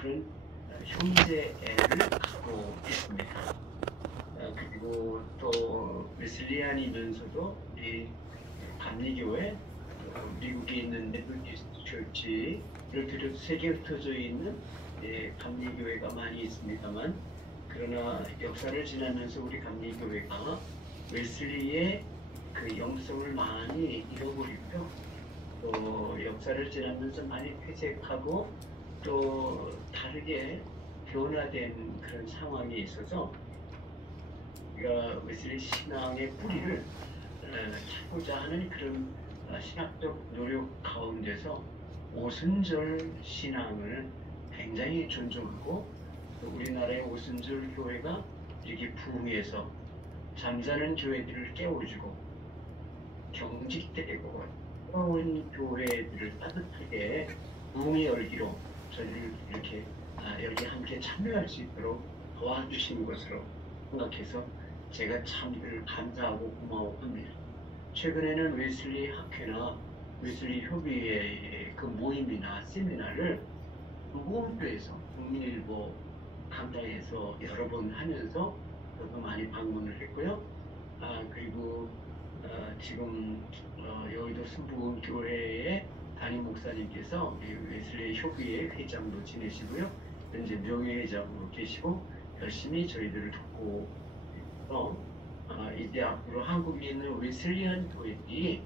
그런 형제애를 갖고 있습니다. 그리고 또 웨슬리안이면서도 우리 감리교회, 미국에 있는 메소디스트 처치를 비롯 세계에 흩어져 있는 감리교회가 많이 있습니다만, 그러나 역사를 지나면서 우리 감리교회가 웨슬리의 그 영성을 많이 잃어버리고요. 또 역사를 지나면서 많이 퇴색하고 또 다르게 변화된 그런 상황이 있어서 우리가 웨슬리 신앙의 뿌리를 찾고자 하는 그런 신학적 노력 가운데서 오순절 신앙을 굉장히 존중하고, 우리나라의 오순절 교회가 이렇게 부흥해서 잠자는 교회들을 깨워주고 경직되고 어려운 교회들을 따뜻하게 부흥의 열기로 저희를 이렇게 여기 함께 참여할 수 있도록 도와주신 것으로 생각해서 제가 참 감사하고 고마워합니다. 최근에는 웨슬리 학회나 웨슬리 협의회 그 모임이나 세미나를 무음교에서 국민일보 강당에서 여러 번 하면서 저도 많이 방문을 했고요. 그리고 지금 여의도 순복음교회의 담임 목사님께서 웨슬리 협의회 회장도 지내시고요. 현재 명예회장으로 계시고 열심히 저희들을 돕고 이제 앞으로 한국에 있는 웨슬리안 교회들이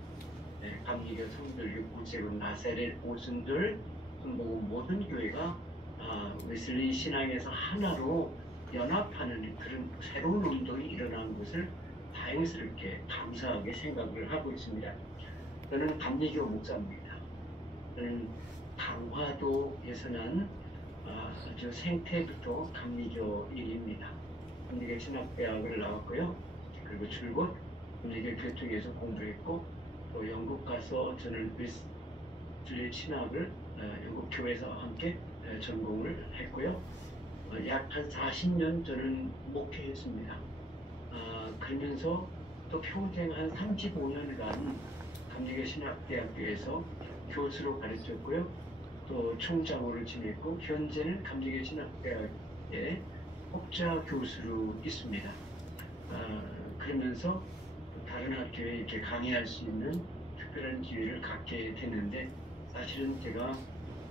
감리교, 성결교, 구체군, 나사렛, 오순절, 순복음 모든 교회가 웨슬리 신앙에서 하나로 연합하는 그런 새로운 운동이 일어난 것을 다행스럽게 감사하게 생각을 하고 있습니다. 저는 감리교 목사입니다. 저는 강화도에서 난 아주 생태부터 감리교인입니다. 감리교 신학대학을 나왔고요. 그리고 줄곧 감리교 교통에서 공부했고, 또 영국 가서 저는 웨슬리 신학을 영국 교회에서 함께 전공을 했고요. 약 한 40년 저는 목회했습니다. 그러면서 또 평생 한 35년간 감리교 신학대학교에서 교수로 가르쳤고요. 또 총장으로 지냈고, 현재는 감리교 신학대학의 혹자 교수로 있습니다. 그러면서 다른 학교에 이렇게 강의할 수 있는 특별한 기회를 갖게 됐는데, 사실은 제가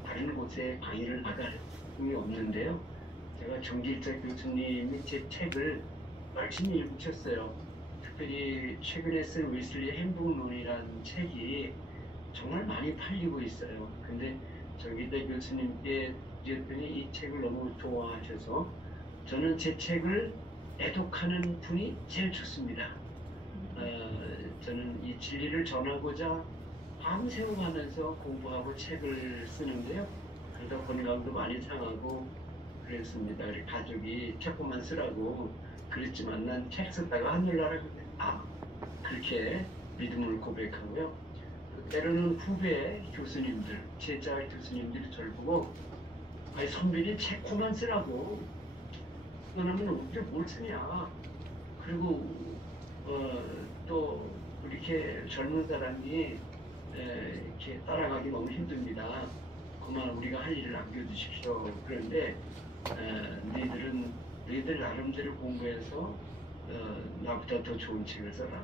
다른 곳에 강의를 나갈 힘이 없는데요. 제가 정길자 교수님이 제 책을 열심히 읽으셨어요. 특별히 최근에 쓴 웨슬리 행복론이라는 책이 정말 많이 팔리고 있어요. 근데 정길자 교수님께 드렸더니 이 책을 너무 좋아하셔서, 저는 제 책을 애독하는 분이 제일 좋습니다. 저는 이 진리를 전하고자 밤새워가면서 공부하고 책을 쓰는데요. 그러다 건강도 많이 상하고 그랬습니다. 우리 가족이 책만 쓰라고 그랬지만 난 책 쓰다가 하늘나라 그렇게 믿음을 고백하고요. 때로는 후배 교수님들, 제자 교수님들이 저를 보고 선배님 책만 쓰라고, 너는 어떻게 뭘 쓰냐. 그리고 또 이렇게 젊은 사람이 이렇게 따라가기 너무 힘듭니다. 그만 우리가 할 일을 남겨주십시오. 그런데 너희들 나름대로 공부해서 나보다 더 좋은 책을 써라,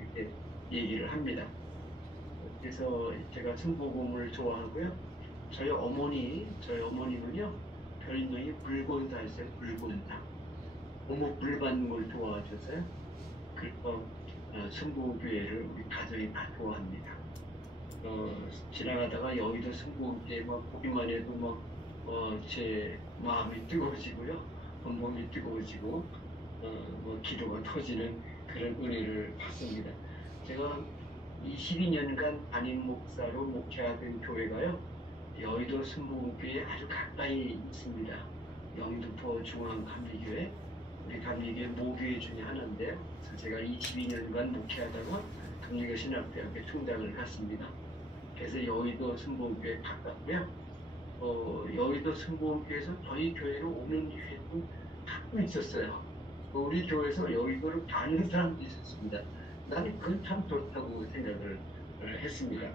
이렇게 얘기를 합니다. 그래서 제가 순복음을 좋아하고요. 저희 어머니는요, 별명이 붉은사였어요. 붉은사. 너무 물 받는 걸 좋아하셔서요. 그래서 순복음교회를 우리 가족이 다 좋아합니다. 지나가다가 여의도 순복음교회 막 보기만 해도 제 마음이 뜨거워지고요, 온몸이 뜨거워지고 기도가 터지는 그런 은혜를 받습니다. 제가 22년간 담임 목사로 목회하던 교회가요, 여의도 순복음교회에 아주 가까이 있습니다. 영등포 중앙감리교회, 우리 감리교회 모교회 중에 하나인데요. 그래서 제가 22년간 목회하다가 감리교 신학대학교 총장을 갔습니다. 그래서 여의도 순복음교회 가깝고요. 여의도 순복음교회에서 저희 교회로 오는 기회도 가끔 있었어요. 우리 교회에서 여의도를 가는 사람도 있었습니다. 나는 그건 참 좋다고 생각을 했습니다.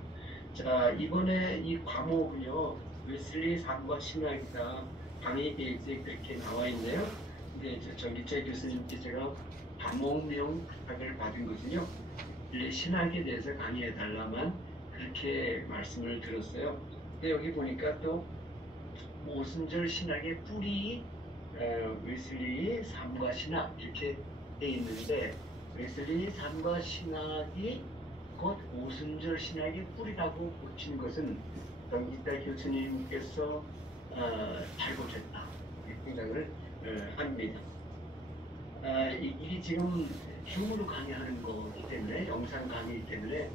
자, 이번에 이 과목은요, 웨슬리 삶과 신학이다. 강의 페이지에 그렇게 나와 있네요. 근데 정기철 교수님께 제가 반목명 부탁을 받은 것은요. 신학에 대해서 강의해 달라만 그렇게 말씀을 들었어요. 근데 여기 보니까 또 오순절 신학의 뿌리 웨슬리의 삶과 신학 이렇게 돼 있는데 웨슬리의 삶과 신학이 곧 오순절 신학의 뿌리라고 보신 것은 정기철 교수님께서 잘못했다 생각을 합니다. 이게 지금 줌으로 강의하는 거기 때문에 영상 강의이기 때문에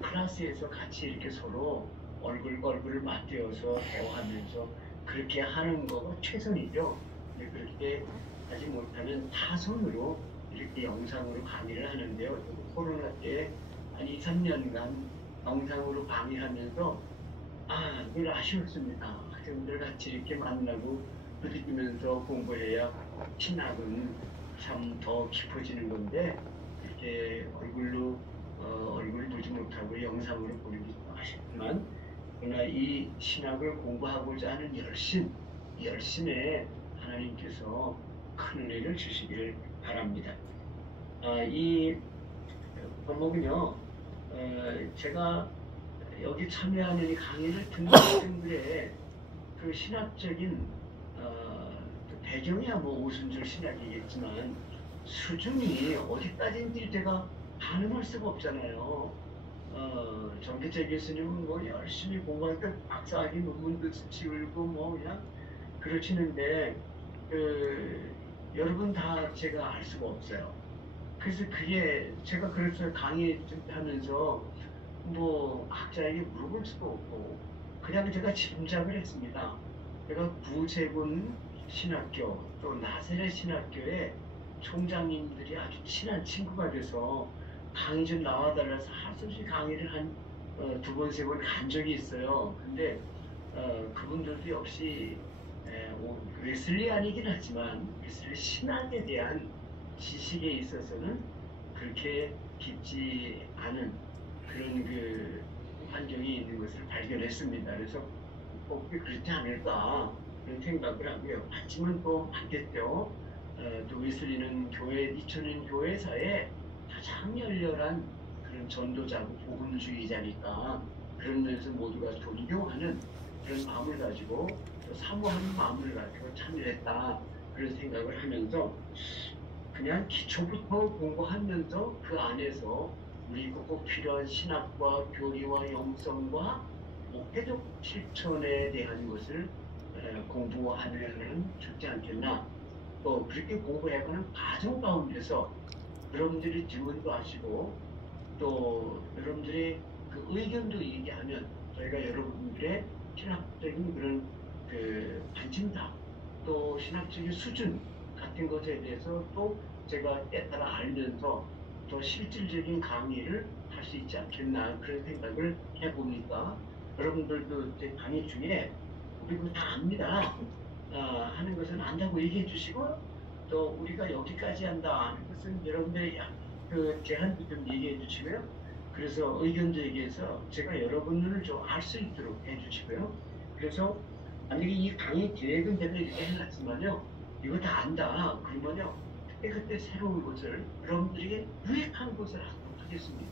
클래스에서 같이 이렇게 서로 얼굴을 맞대어서 대화하면서 그렇게 하는 거가 최선이죠. 근데 그렇게 하지 못하면 타선으로 이렇게 영상으로 강의를 하는데요. 코로나 때 한 2, 3년간 영상으로 강의하면서 늘 아쉬웠습니다. 학생들 같이 이렇게 만나고 부딪히면서 공부해야 신학은 참 더 깊어지는 건데 이렇게 얼굴을 보지 못하고 영상으로 보는 게 아쉽지만 그러나 이 신학을 공부하고자 하는 열심에 하나님께서 큰 은혜를 주시길 바랍니다. 이 제목은요. 제가 여기 참여하는 이 강의를 듣는 분들의 그 신학적인 그 배경이야 뭐 오순절 신학이겠지만 수준이 어디까지인지 제가 가늠할 수가 없잖아요. 정기철 교수님은 뭐 열심히 공부하니까 박사학위 논문도 지울고 뭐 그냥 그러시는데 여러분 다 제가 알 수가 없어요. 그래서 그게 제가 그래서 강의 하면서 뭐 학자에게 물어볼 수도 없고 그냥 제가 짐작을 했습니다. 제가 구세군 신학교 또 나세렛 신학교의 총장님들이 아주 친한 친구가 돼서 강의 좀 나와달라서 할 수 없이 강의를 한 2번, 3번 간 적이 있어요. 근데 그분들도 역시 웨슬리안이긴 하지만 웨슬리 신학에 대한 지식에 있어서는 그렇게 깊지 않은 그런 그 환경이 있는 것을 발견했습니다. 그래서 꼭 그렇지 않을까 그런 생각을 하고요. 하지만 또 맞겠죠. 또 웨슬리는 2000년 교회사에 가장 열렬한 그런 전도자고 복음주의자니까 그런 면에서 모두가 존경하는 그런 마음을 가지고 또 사모하는 마음을 가지고 참여했다 그런 생각을 하면서 그냥 기초부터 공부하면서 그 안에서 우리가 꼭 필요한 신학과 교리와 영성과 목회적 실천에 대한 것을 공부하면 좋지 않겠나. 또 그렇게 공부해가는 과정 가운데서 여러분들이 질문도 하시고 또 여러분들의 그 의견도 얘기하면 저희가 여러분들의 신학적인 그런 그 관심사 또 신학적인 수준 같은 것에 대해서 또 제가 따라 알면서 더 실질적인 강의를 할 수 있지 않겠나 그런 생각을 해보니까 여러분들도 제 강의 중에 우리 다 압니다 하는 것은 안다고 얘기해 주시고 또 우리가 여기까지 한다 하는 것은 여러분들의 그 제한도 좀 얘기해 주시고요. 그래서 의견도 얘기해서 제가 여러분을 좀 알 수 있도록 해 주시고요. 그래서 만약에 이 강의 계획은 제가 이렇게 해놨지만요. 이거 다 안다. 그러면요. 그때 새로운 것을 여러분들에게 유익한 것을 하도록 하겠습니다.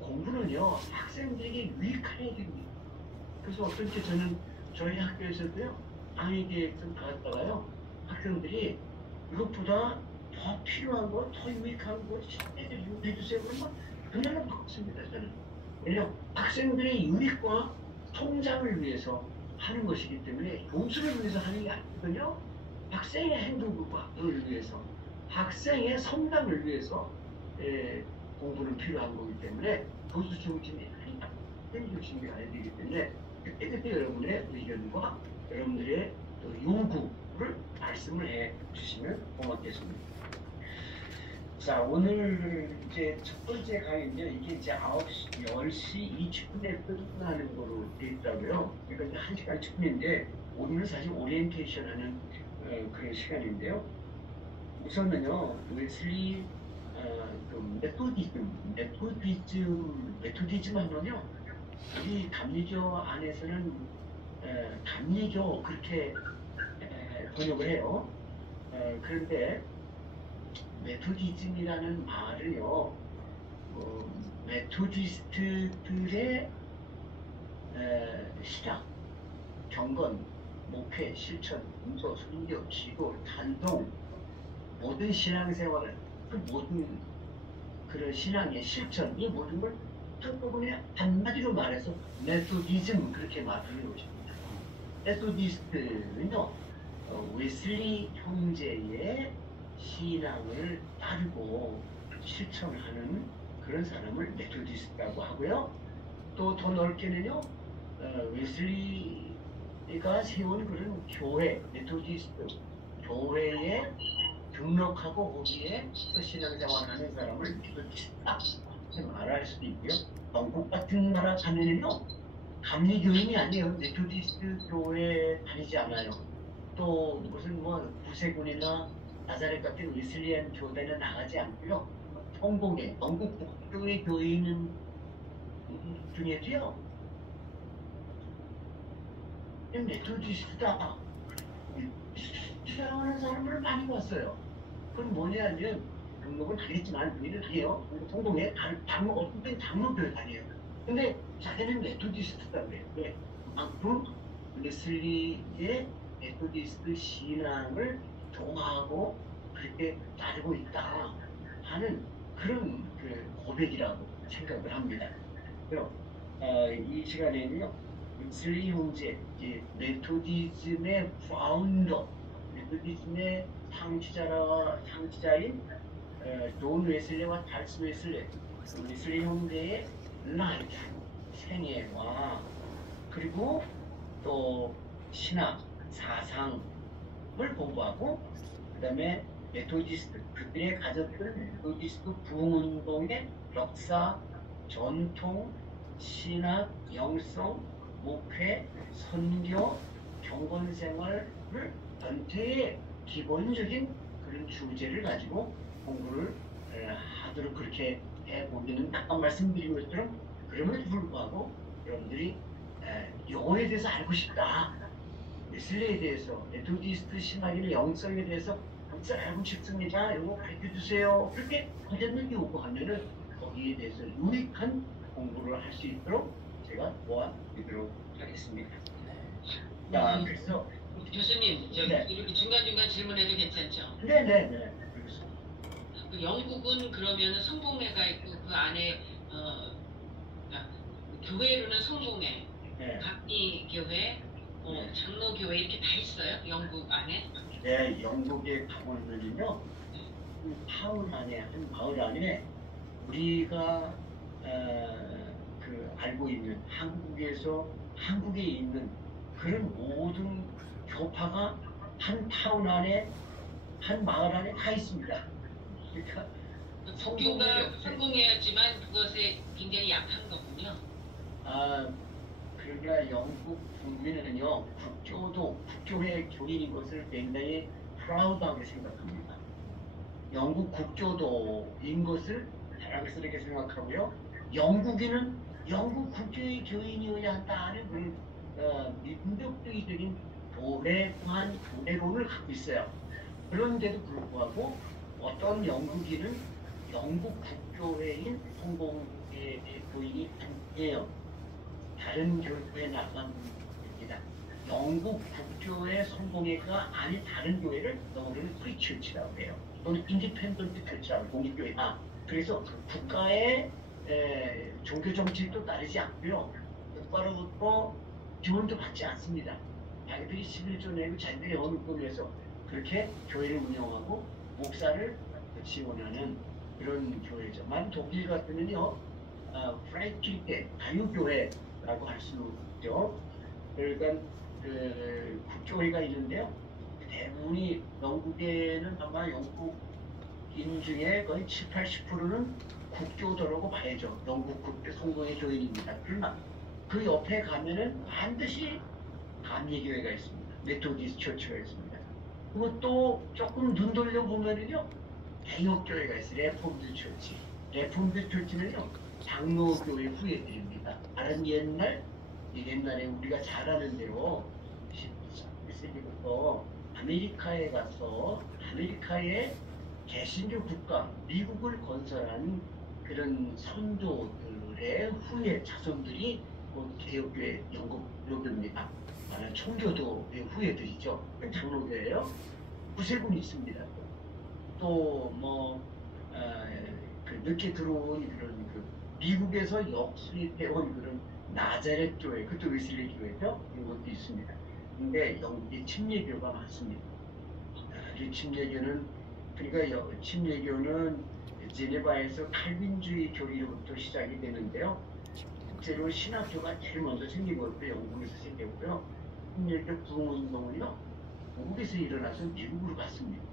공부는요. 학생들에게 유익해야 됩니다. 그래서 어떤 때 저는 저희 학교에서도요. 강의 계획 좀 받았다가요. 학생들이 이것보다 더 필요한 거, 더 유익한 거 시간을 이용해 주세요. 그러면 그냥 바꿨습니다. 저는. 왜냐하면 학생들의 유익과 성장을 위해서 하는 것이기 때문에 교수를 위해서 하는 게 아니거든요. 학생의 행복을 위해서, 학생의 성장을 위해서 공부는 필요한 거기 때문에 교수 중심이 아니라 학생 중심이 아니야 되기 때문에 그때 여러분의 의견과 여러분들의 또 요구를 말씀을 해 주시면 고맙겠습니다. 자, 오늘 이제 첫 번째 강의인데요. 이게 이제 10시 20분에 끝나는 거로 되어 있더라고요. 그러니까 1시간 10분인데, 오늘은 사실 오리엔테이션 하는 그런 시간인데요. 우선은요, 웨슬리 그 메토디즘 하면요, 우리 감리교 안에서는 감리교 그렇게 번역을 해요. 그런데 메토디즘이라는 말은요, 메토디스트들의 신학, 경건, 목회, 실천, 공서, 순교, 기도, 단송, 모든 신앙생활을 그 모든 그런 신앙의 실천, 이 모든 걸 한꺼번에 한마디로 말해서 메소디즘 그렇게 말하는 것입니다. 메소디스트는요, 웨슬리 형제의 신앙을 따르고 실천하는 그런 사람을 메소디스트라고 하고요. 또 더 넓게는요, 웨슬리가 세운 그런 교회, 메소디스트 교회에 등록하고 거기에 또 신앙생활하는 사람을 메소디스트다 말할 수도 있고요. 영국 같은 나라 가면은요, 감리교인이 아니에요. 메소디스트 교회 다니지 않아요. 또 무슨 뭐 구세군이나 나자렛 같은 웨슬리안 교단에 나가지 않고요. 성공회, 영국 국교의 교인 중에도요, 메소디스트다 주장하는 사람을 많이 봤어요. 그건 뭐냐면 등록은 안 했지만 우리는 해요. 성공회 어떤 때는 장로교회 다녀요. 근데 자기는 메소디스트다 그래요. 왜? 그만큼 웨슬리의 메소디스트 신앙을 좋아하고 그렇게 따르고 있다 하는 그런 그 고백이라고 생각을 합니다. 그럼 이 시간에는요, 웨슬리 형제, 메토디즘의 파운더, 메토디즘의 창시자인 존 웨슬리와 찰스 웨슬리, 웨슬리 형제의 라이프, 생애와 그리고 또 신학, 사상을 공부하고 그 다음에 메토디스트, 그들이 가졌던 메토디스트 부흥운동의 역사, 전통, 신학, 영성, 목회, 선교, 경건생활을 전체의 기본적인 그런 주제를 가지고 공부를 하도록 그렇게 해보기는 아까 말씀드린 것처럼 그럼에도 불구하고 여러분들이 요거에 대해서 알고 싶다. 웨슬리에 대해서, 메토디스트 신학이나 영성에 대해서 알고 싶습니다. 이거 가르쳐주세요. 그렇게 하셨는지 요구하면은 거기에 대해서 유익한 공부를 할 수 있도록 제가 도와드리도록 하겠습니다. 자, 그래서 교수님, 저기 네. 이렇게 중간중간 질문해도 괜찮죠? 네네네. 그 영국은 그러면은 성공회가 있고 그 안에 교회로는 성공회, 네. 감리교회, 네. 장로교회 이렇게 다 있어요? 영국 안에? 네, 영국에 가보면요, 타운 안에, 한 마을 안에 우리가 그 알고 있는 한국에 있는 그런 모든 교파가 한 타운 안에, 한 마을 안에 다 있습니다. 그러니까 국교가 성공회였지만 그것에 굉장히 약한 거군요. 그러니까 영국 국민은요, 국교회 교인인 것을 굉장히 프라우드하게 생각합니다. 영국 국교도인 것을 자랑스럽게 생각하고요. 영국인은 영국 국교의 교인이어야 한다는 그런 민족주의적인 교회관 교회론을 갖고 있어요. 그런데도 불구하고 어떤 영국인은 영국 국교회인 성공회 교인이 아니에요. 다른 교회에 나간 분입니다. 영국 국교회 성공회가 아닌 다른 교회를 영어로는 프리처치라고 해요. 또는 인디펜던트 처치라고 공립교회다. 그래서 국가의 종교 정책도 따르지 않고요. 국가로부터 지원도 받지 않습니다. 자기들이 11조 내고 자기들의 헌금에서 그렇게 교회를 운영하고 목사를 지원하는 그런 교회죠.만 독일 같으면요, 프랭킬대 자유교회라고 할 수 있죠. 그러니까 국교회가 있는데요. 대부분이 영국에는 아마 영국인 중에 거의 7, 80%는 국교도라고 봐야죠. 영국 국교 성공의 교인입니다. 그러나 그 옆에 가면은 반드시 감리교회가 있습니다. 메토디스트 처치가 있습니다. 그것도 조금 눈 돌려보면은요, 개혁교회가 있어요. 레폼드 처치. 레폼드 처치는요, 장로교회 후예들입니다. 다른 옛날에 우리가 잘 아는 대로 11세기부터 아메리카에 가서 아메리카의 개신교 국가 미국을 건설한 그런 선조들의 후예 자손들이 개혁교회 영국교회입니다. 청교도의 후예들이죠. 장로교예요. 구세군이 있습니다. 또뭐 그 늦게 들어온 그런 그 미국에서 역수입해온 그런 나자렛 교회, 그것도 웨슬리 교회죠. 이것도 있습니다. 근데 영국의 침례교가 많습니다. 이 침례교는 그러니까 침례교는 제네바에서 칼빈주의 교리로부터 시작이 되는데요. 실제로 신학교가 제일 먼저 생긴 것도 영국에서 생겼고요. 침례교 부흥운동은요, 영국에서 일어나서 미국으로 갔습니다.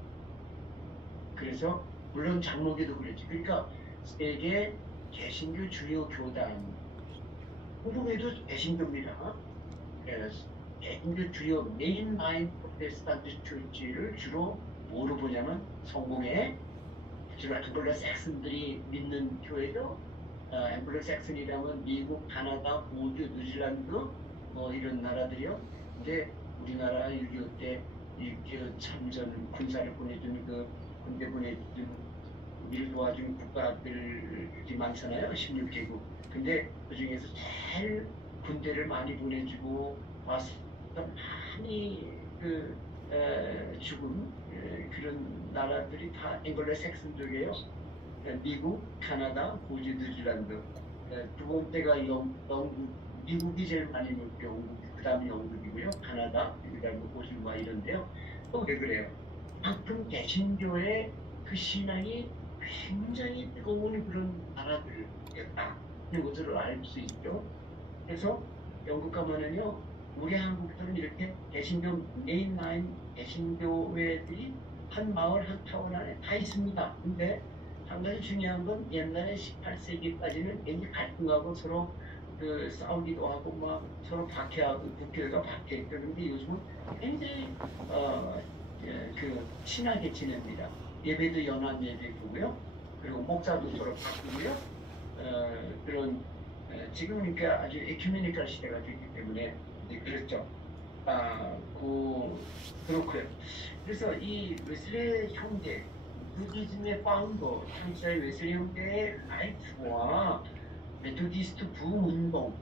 그래서 물론 장로교도 그랬지. 그러니까 세계 개신교 주요 교단, 홍콩에도 개신교입니다. 개신교 주요 메인라인 프로테스탄트 처치를 주로 뭐로 보냐면 성공에 주로 앵글로 삭슨들이 믿는 교회죠. 앵글로 삭슨이라면 미국, 카나다, 호주, 뉴질랜드 뭐 이런 나라들이요. 근데 우리나라 6.25 때 참전 군사를 보내준 그 군대 보내준 우리를 도와준 국가들이 많잖아요. 16개국. 근데 그 중에서 제일 군대를 많이 보내주고 와서 많이 죽은 그런 나라들이 다 앵글로 삭슨족이에요. 미국, 카나다, 호주, 뉴질랜드. 두 번째가 영국, 미국이 제일 많이 먹고 영국, 그 다음에 영국이고요. 카나다, 그 다음에 호주와 이런데요. 또 왜 그래요? 그만큼 개신교의 그 신앙이 굉장히 뜨거운 그런 나라들이었다. 이런 것들을 알 수 있죠. 그래서 영국 가면은요, 우리 한국처럼 이렇게 개신교 메인라인 개신교회들이 한 마을, 한 타운 안에 다 있습니다. 근데 한 가지 중요한 건 옛날에 18세기까지는 굉장히 갈등하고 서로 싸우기도 하고 막 서로 박해하고 국교회가 박해했죠. 그런데 요즘은 굉장히 친하게 지냅니다. 예배도 연합 예배고요. 그리고 목사도 서로 바꾸고요. 지금 그러니까 아주 에큐메니컬 시대가 되기 때문에 그렇죠. 그렇고요. 그래서 이 웨슬리 형제, 부디즘의 파운더, 한사의 웨슬리 형제의 라이프와 메토디스트 부흥운동,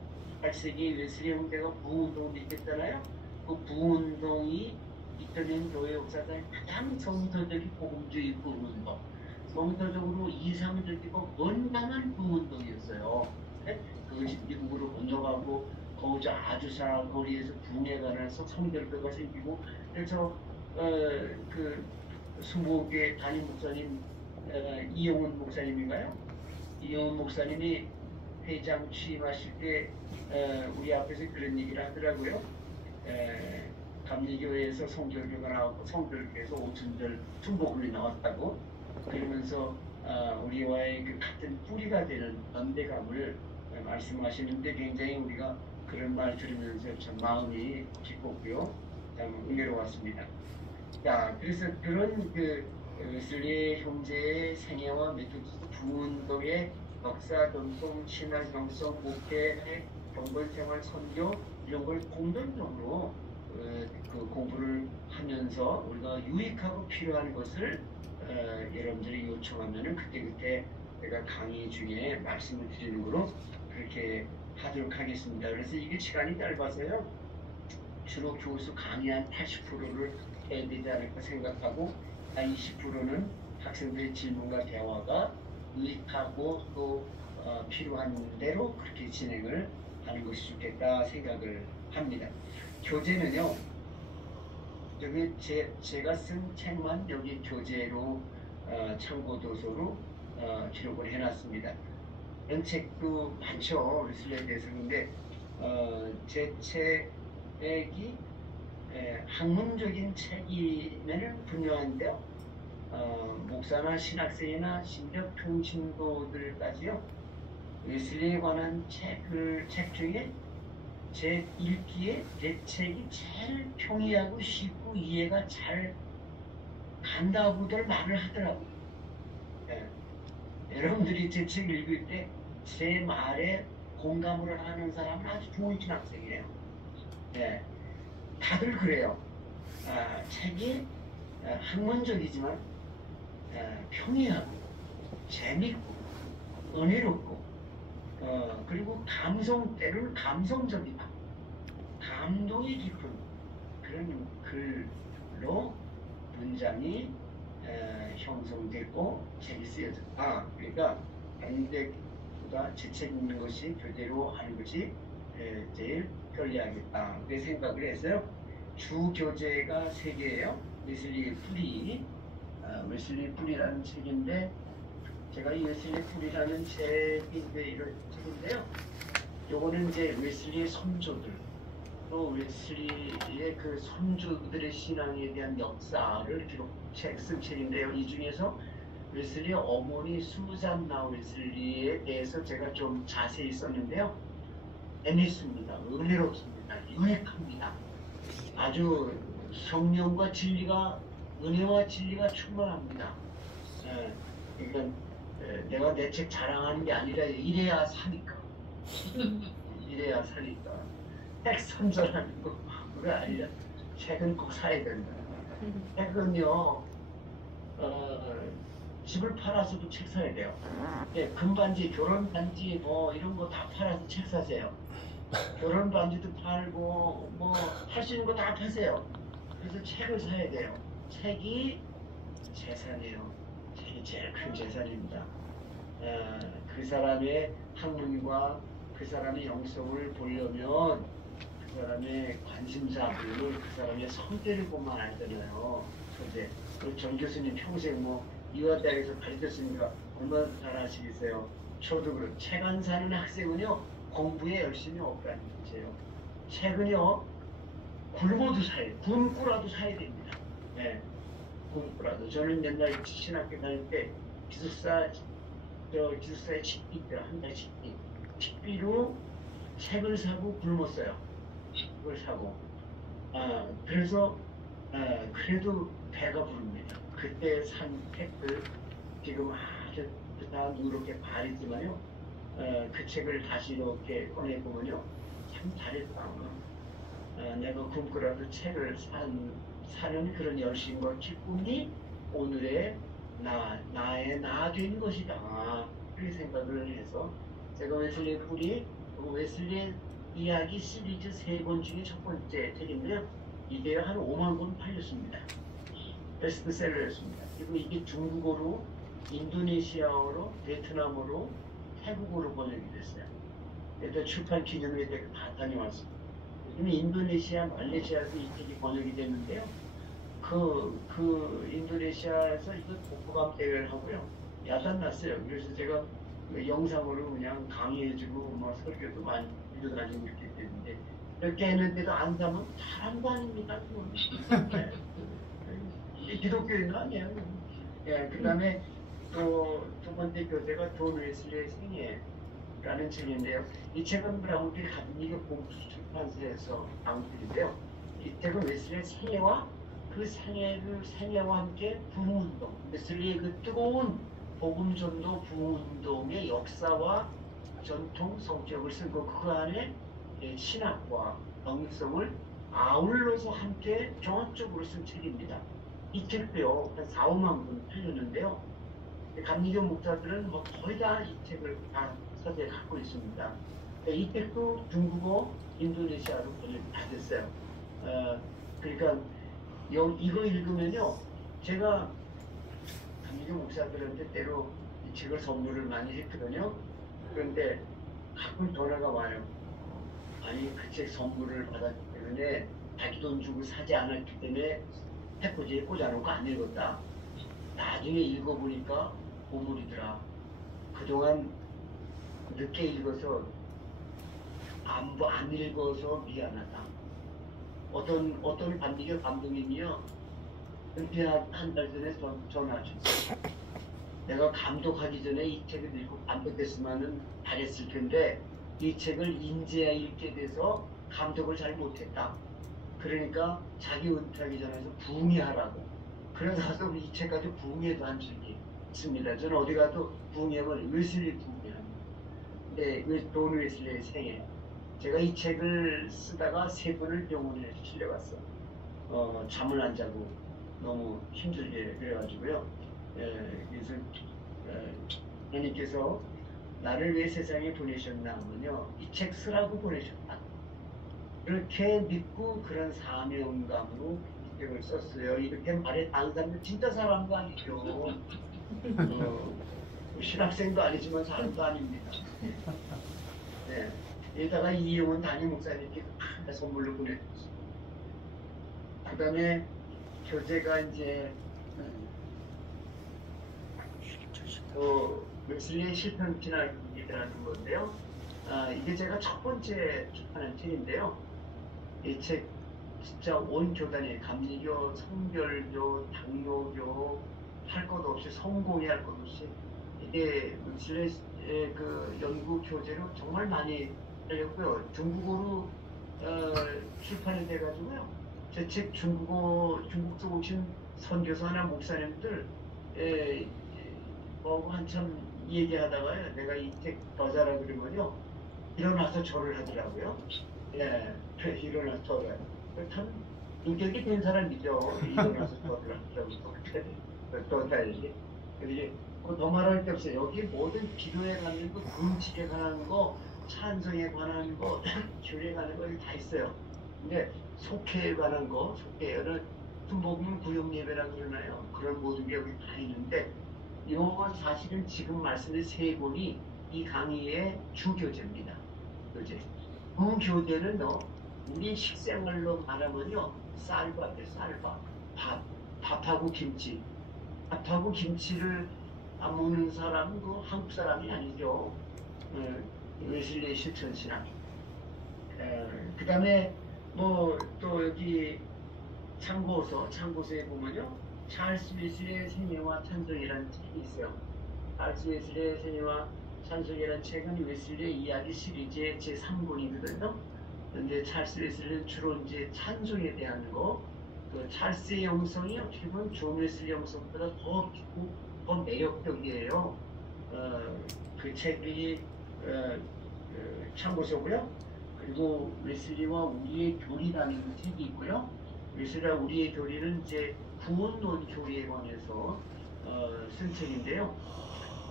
8세기 웨슬리 형제가 부흥운동을 일으켰잖아요. 그 부흥운동이 이끌린 교회 역사상 가장 성서적인 복음주의 부흥운동, 성서적으로 이상적이고 건강한 부흥운동이었어요. 네? 그것이 미국으로 건너가고 거기서 아주사 거리에서 부흥에 관해서 성결교가 생기고 그래서 그 20개 담임 목사님 이영훈 목사님인가요? 이영훈 목사님이 회장 취임하실 때 우리 앞에서 그런 얘기를 하더라고요. 감리교회에서 성결교가 나왔고 성결교에서 오순절 순복음이 나왔다고 그러면서 우리와의 그 같은 뿌리가 되는 연대감을 말씀하시는데 굉장히 우리가 그런 말 들으면서 참 마음이 기뻤고요. 참 은혜로웠습니다. 자, 그래서 그런 웨슬리 형제의 생애와 메토디스트 부운동의 역사, 전통, 신앙, 형성, 목회, 경건생활, 선교 이런 걸 공동적으로 공부를 하면서 우리가 유익하고 필요한 것을 여러분들이 요청하면은 그때 제가 강의 중에 말씀을 드리는 거로 그렇게 하도록 하겠습니다. 그래서 이게 시간이 짧아서요. 주로 교수 강의 한 80%를 해야 되지 않을까 생각하고 20%는 학생들의 질문과 대화가 유익하고 또 필요한 대로 그렇게 진행을 하는 것이 좋겠다 생각을 합니다. 교재는요. 여기 제가 쓴 책만 여기 교재로 참고 도서로 기록을 해놨습니다. 이런 책도 많죠. 웨슬리에 대해서. 근데 제 책이 학문적인 책이면은 분명한데요. 목사나 신학생이나 심지어 평신도들까지요. 웨슬리에 관한 책 중에 제 읽기에 내 책이 제일 평이하고 쉽고 이해가 잘 간다고들 말을 하더라고요. 여러분들이 제 책 읽을 때 제 말에 공감을 하는 사람은 아주 좋은 신학생이에요. 다들 그래요. 책이 학문적이지만 평이하고 재밌고 은혜롭고 그리고 때로는 감성적이다. 감동이 깊은 그런 글로 문장이 형성되고 책이 쓰여져. 그러니까 안덱보다 제 책 읽는 것이 교재로 하는 것이 제일 편리하겠다. 그 생각을 했어요. 주 교재가 3개예요. 웨슬리의 뿌리, 웨슬리의 뿌리라는 책인데, 제가 이 웨슬리의 뿌리라는 이런 책인데요. 요거는 이제 웨슬리의 선조들, 또 웨슬리의 그 선조들의 신앙에 대한 역사를 쓴 책인데요. 이 중에서 웨슬리의 어머니 수잔나 웨슬리에 대해서 제가 좀 자세히 썼는데요. 재밌습니다. 은혜롭습니다. 유익합니다. 아주 성령과 진리가, 은혜와 진리가 충만합니다. 그러니까 내가 내 책 자랑하는 게 아니라 이래야 사니까. 이래야 사니까. 책 선전하는 거가 아니라 책은 꼭 사야 된다. 책은요, 집을 팔아서도 책 사야 돼요. 금반지, 결혼반지 뭐 이런 거 다 팔아서 책 사세요. 결혼 반지도 팔고 뭐 할 수 있는 거 다 파세요. 그래서 책을 사야 돼요. 책이 재산이에요. 책이 제일 큰 재산입니다. 그 사람의 학문과 그 사람의 영성을 보려면 그 사람의 관심사들, 그 사람의 성격을 보면 알잖아요. 근데 전 교수님 평생 뭐 이화대학에서 가르쳤으니까 얼마나 잘 아시겠어요. 저도 그렇고 책 안 사는 학생은요 공부에 열심히 없다는 거예요. 책은요 굶어도 사야, 굶고라도 사야 됩니다. 굶고라도. 저는 옛날 신학교 다닐 때 기숙사에 식비 있더라. 한 달 식비로 책을 사고 굶었어요. 책을 사고. 그래서 그래도 배가 부릅니다. 그때 산 책들 지금 아주 다 누렇게 바랬지만요. 그 책을 다시 이렇게 꺼내보면요. 참 잘했다. 내가 굶고라도 책을 사는 그런 열심과 기쁨이 오늘의 나의 나 된 것이다. 그렇게 생각을 해서 제가 웨슬리의 뿌리, 웨슬리의 이야기 시리즈 3권 중에 첫 번째 책인데요. 이게 한 5만 권 팔렸습니다. 베스트셀러였습니다. 그리고 이게 중국어로, 인도네시아어로, 베트남어로, 태국어로 번역이 됐어요. 그래서 출판 기념회에 다 다녀왔습니다. 요즘 인도네시아, 말레이시아에서 이 책이 번역이 됐는데요. 그 인도네시아에서 이거 독후감 대회를 하고요. 야단 났어요. 그래서 제가 영상으로 그냥 강의해주고 뭐 설교도 많이 해줘가지고 이렇게 됐는데 이렇게 했는데도 안 사면 잘한 거 아닙니까? 기독교인 아니에요. 그 다음에 또 두 번째 교재가 존 웨슬리의 생애라는 책인데요. 이 책은 브라운필 가톨릭 공수 출판사에서 나온 책인데요. 이 책은 웨슬리의 생애와 그 생애와 함께 부흥운동, 웨슬리의 그 뜨거운 복음전도 부흥운동의 역사와 전통 성격을 쓰고 그 안에 신학과 영성을 아울러서 함께 종합적으로 쓴 책입니다. 이 책도요, 한 4, 5만 권 팔렸는데요. 감리교 목사들은 뭐 거의 다 이 책을 다 서재에 갖고 있습니다. 이 책도 중국어, 인도네시아로 번역이 다 됐어요. 그러니까 이거 읽으면요, 제가 감리교 목사들한테 때로 이 책을 선물을 많이 했거든요. 그런데 가끔 전화가 와요. 아니, 그 책 선물을 받았기 때문에 자기 돈 주고 사지 않았기 때문에 책꽂이에 꽂아놓고 안 읽었다. 나중에 읽어보니까 보물이더라. 그동안 늦게 읽어서 안 읽어서 미안하다. 어떤 감리교 감독님이요, 은퇴한 한 달 전에 전화하셨어요. 내가 감독하기 전에 이 책을 읽고 감독됐으면 잘했을 텐데 이 책을 인제야 읽게 돼서 감독을 잘 못했다. 그러니까 자기 은퇴하기 전에 부흥회하라고. 그래서 이 책 가지고 부흥회도 한 적이 있습니다. 저는 어디 가도 부흥회하면 웨슬리 부흥회합니다. 네, 존 웨슬리의 생애. 제가 이 책을 쓰다가 3번을 병원에 실려갔어. 잠을 안 자고 너무 힘들게 그래가지고요. 그래서 하나님께서 나를 왜 세상에 보내셨나 하면요, 이 책 쓰라고 보내셨다. 그렇게 믿고 그런 사명감으로 이 책을 썼어요. 이렇게 말해 다른 사람들 진짜 사람도 아니죠. 신학생도 아니지만 사람도 아닙니다. 네. 여기다가 이용훈 담임 목사님께 다 선물로 보내줬어요. 그 다음에 교재가 이제 웨슬리의 실천신학이라는 건데요. 이게 제가 첫 번째 출판한 책인데요. 이 책 진짜 온 교단이 감리교, 성결교, 당뇨교 할 것 없이 성공이 할 것 없이 이게 웨슬리의 그 연구 교재로 정말 많이 알렸고요. 중국어로 출판이 돼가지고요. 제 책 중국서 오신 선교사나 목사님들 한참 얘기하다가요. 내가 이 책 저자라 그러면요. 일어나서 절을 하더라고요. 일어나서 절을. 참 인격이 된 사람이죠. 일어나서 절을 하더라고요. 또 해야지. 더 말할 게 없어요. 여기 모든 기도에 관한 거, 금식에 관한 거, 찬송에 관한 거, 교회에 관한 거 다 있어요. 근데 속회에 관한 거, 속회는 순복음 구역 예배라고 그러나요? 그런 모든 게 여기 다 있는데 이건 사실은 지금 말씀드린 세 권이 이 강의의 주 교재입니다. 교재. 그 교재는 우리 식생활로 말하면요, 쌀밥이에요. 쌀밥. 밥하고 김치. 밥하고 김치를 안 먹는 사람은 그 한국 사람이 아니죠. 웨슬리의 실천신학. 그 다음에 또 여기 참고서에 보면요, 찰스 웨슬리의 생애와 찬송이라는 책이 있어요. 찰스 웨슬리의 생애와 찬송이라는 책은 웨슬리의 이야기 시리즈의 제3권이거든요. 근데 찰스 웨슬리는 주로 이제 찬송에 대한 거, 그 찰스의 영성이 어떻게 보면 존 웨슬리 영성보다 더 깊고 더 매력적이에요. 그 책이 참고서고요. 그리고 웨슬리와 우리의 교리라는 책이 있고요. 웨슬리와 우리의 교리는 이제 구원론 교리에 관해서 쓴 책인데요.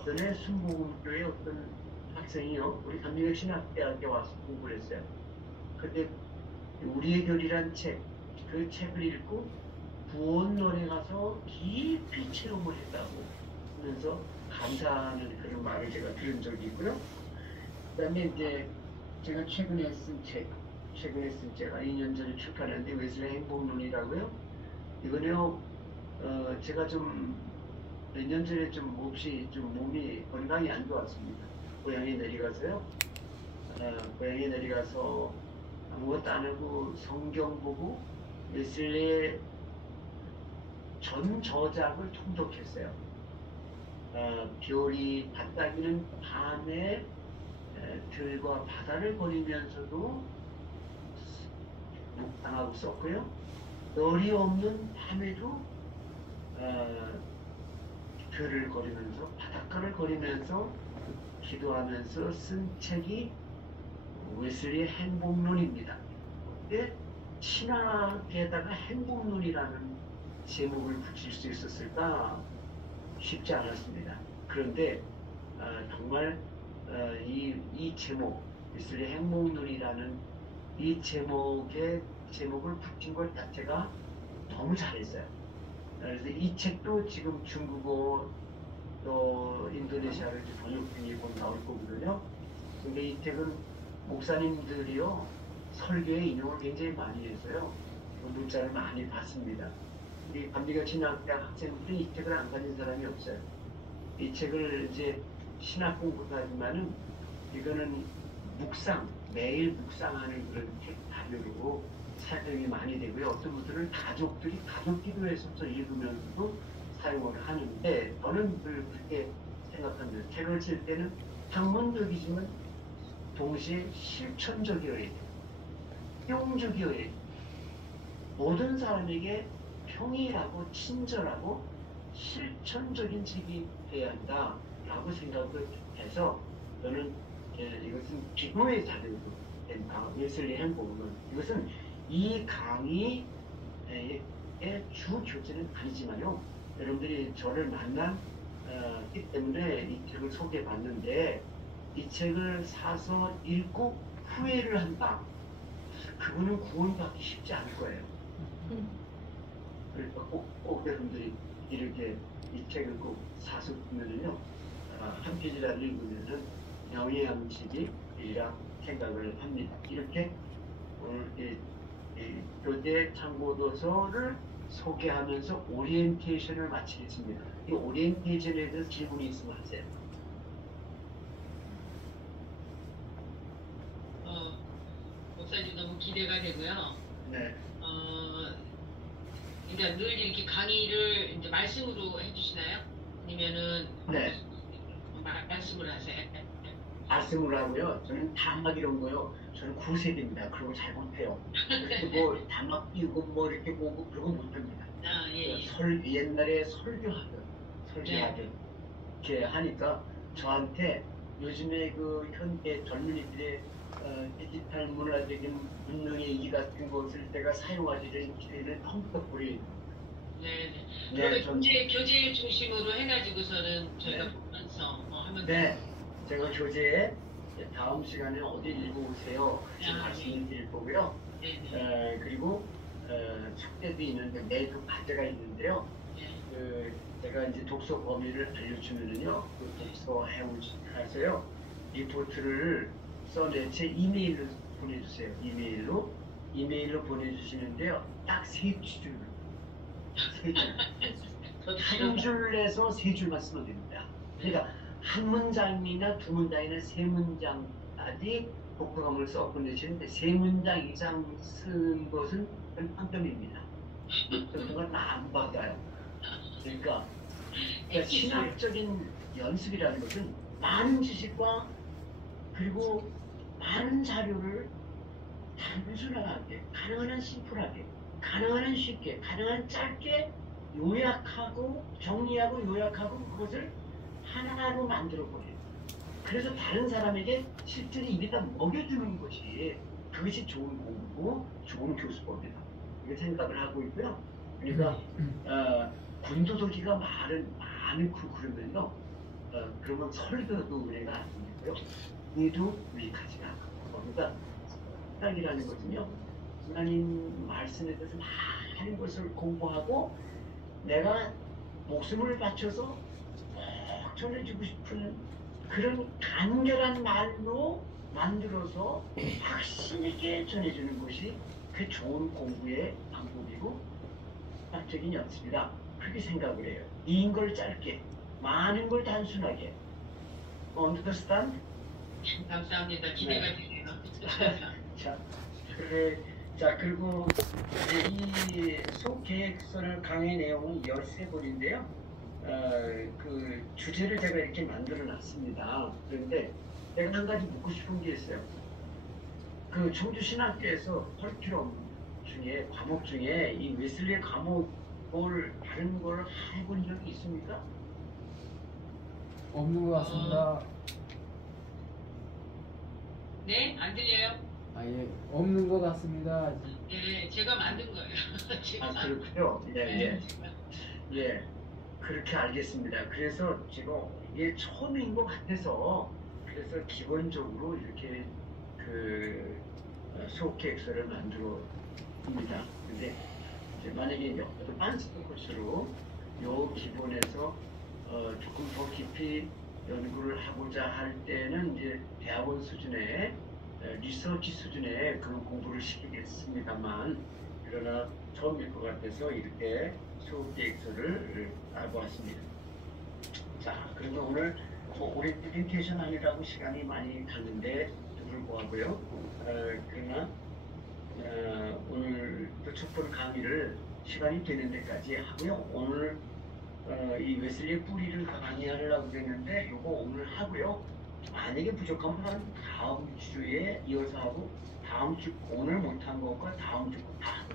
전에 순복음교회 어떤 학생이요, 우리 감리교 신학대학에 와서 공부를 했어요. 근데 우리의 교리란 책, 그 책을 읽고 구원론에 가서 깊이 체험을 했다고 하면서 감사하는 그런 말을 제가 들은 적이 있고요. 그 다음에 이제 제가 최근에 쓴 책, 2년 전에 출판했는데 웨슬리 행복론이라고요. 이거는요, 제가 좀 몇 년 전에 좀 몹시 좀 몸이 건강이 안 좋았습니다. 고향에 내려가서요. 고향에 내려가서 아무것도 안 하고 성경 보고 웨슬리의 전 저작을 통독했어요. 별이 반짝이는 밤에 들과 바다를 거리면서도 묵상하고 썼고요. 별이 없는 밤에도 별을 거리면서 바닷가를 거리면서 기도하면서 쓴 책이 웨슬리의 행복론입니다. 근데 신학에다가 행복론이라는 제목을 붙일 수 있었을까 쉽지 않았습니다. 그런데 정말 이 제목, 웨슬리 행복론이라는 이 제목을 붙인 것 자체가 너무 잘했어요. 그래서 이 책도 지금 중국어 또 인도네시아로 번역 중에 곧 나올 거거든요. 근데 이 책은 목사님들이요, 설교에 인용을 굉장히 많이 해서요, 문자를 많이 받습니다. 우리 감리교 신학대학 학생들이 이 책을 안 가진 사람이 없어요. 이 책을 이제 신학 공부도 하지만은 이거는 매일 묵상하는 그런 책 자료로 사용이 많이 되고요. 어떤 분들은 가족들이 가족 기도에서 읽으면서도 사용을 하는데, 저는 늘 그렇게 생각합니다. 책을 쓸 때는 학문적이지만 동시에 실천적이어야 돼요. 평적이어야 돼요. 모든 사람에게 평이하고 친절하고 실천적인 책이 돼야 한다라고 생각을 해서 저는 이것은 기도의 자료로 된다. 웨슬리 행복은 이것은 이 강의 주 교재는 아니지만요. 여러분들이 저를 만났기 때문에 이 책을 소개해봤는데 이 책을 사서 읽고 후회를 한다. 그분은 구원받기 쉽지 않을 거예요. 그러니까 꼭 여러분들이 이렇게 이 책을 꼭 사서 보면은요, 한 페이지라도 읽으면은 영양식이라 생각을 합니다. 이렇게 오늘 이 교재 참고도서를 소개하면서 오리엔테이션을 마치겠습니다. 이 오리엔테이션에 대해서 질문이 있으면 하세요. 목사님 너무 기대가 되고요. 네. 그러니까 늘 이렇게 강의를 이제 말씀으로 해주시나요? 아니면은 네. 말씀을 하세요? 말씀을 하고요. 저는 단막 이런 거요. 저는 9세대입니다. 그런 거 잘 못해요. 뭐 단막 띄고 뭐 이렇게 보고 그런 거 못합니다. 예. 옛날에 설교하던 이렇게 하니까 저한테 요즘에 그 현대 젊은이들의 디지털 문화적인 문명의 이 같은 것을 제가 사용하려는 기회는 헝떡거리. 네. 네, 그러면 교재 중심으로 해가지고서는 저희가 보면서 하면 네, 제가 교재에 다음 시간에 어디 읽어오세요. 그렇게 말씀을 드릴 거고요. 네. 그리고 숙제도 있는데 내일도 과제가 있는데요. 제가 이제 독서 범위를 알려주면은요, 그 독서 해오셔서요, 리포트를 써내 제 이메일로 보내주세요. 이메일로 보내주시는데요, 딱 세 줄. 한 줄 내서 세 줄만 쓰면 됩니다. 그러니까 한 문장이나 두 문장이나 세 문장까지 독후감을 써 보내시는데 세 문장 이상 쓴 것은 빵점입니다. 그런 건 안 받아요. 그러니까 신학적인 연습이라는 것은 많은 지식과 그리고 많은 자료를 단순하게, 가능한 한 심플하게, 가능한 한 쉽게, 가능한 한 짧게 요약하고 정리하고 요약하고 그것을 하나로 만들어 버려요. 그래서 다른 사람에게 실제로 입에다 먹여주는 것이 그것이 좋은 공부고 좋은 교수법이다. 이렇게 생각을 하고 있고요. 그러니까 군도덕이가 많은 그러면요. 그러면 설교도 은혜가 안 되고요. 이도 유익하지가 않고. 그러니까 신학이라는 것은요. 하나님 말씀에 대해서 많은 것을 공부하고 내가 목숨을 바쳐서 꼭 전해주고 싶은 그런 간결한 말로 만들어서 확신 있게 전해주는 것이 그 좋은 공부의 방법이고 학적인 연습이다. 그렇게 생각을 해요. 긴 걸 짧게, 많은 걸 단순하게. Understand? 감사합니다. 기대가 되네요. 자, 그리고 이 수업계획서를 강의 내용은 13권인데요. 그 주제를 제가 이렇게 만들어 놨습니다. 그런데 내가 한 가지 묻고 싶은 게 있어요. 그 청주신학교에서 컬큐럼 중에, 과목 중에 이 웨슬리의 과목을 다른 걸 해본 적이 있습니까? 없는 것 같습니다. 네? 안 들려요? 예, 없는 것 같습니다. 네, 제가 만든 거예요. 그렇군요. 예, 그렇게 알겠습니다. 그래서 지금 이게 처음인 것 같아서 그래서 기본적으로 이렇게 그 수업 계획서를 만들어입니다. 근데 이제 만약에 이제 어드밴스 코스로 요 기본에서 조금 더 깊이 연구를 하고자 할 때는 이제 대학원 수준의 리서치 수준의 그런 공부를 시키겠습니다만 그러나 처음일 것 같아서 이렇게 수업 계획서를 알아보았습니다. 자, 그러면 오늘 오리엔테이션 하느라고 시간이 많이 갔는데 불구하고요. 그러나 오늘 또 첫 번 강의를 시간이 되는 데까지 하고요. 오늘 이 웨슬리의 뿌리를 강의하려고 했는데 이거 오늘 하고요. 만약에 부족하면 한 다음 주에 이어서 하고 다음 주 오늘 못한 것과 다음 주 다 하고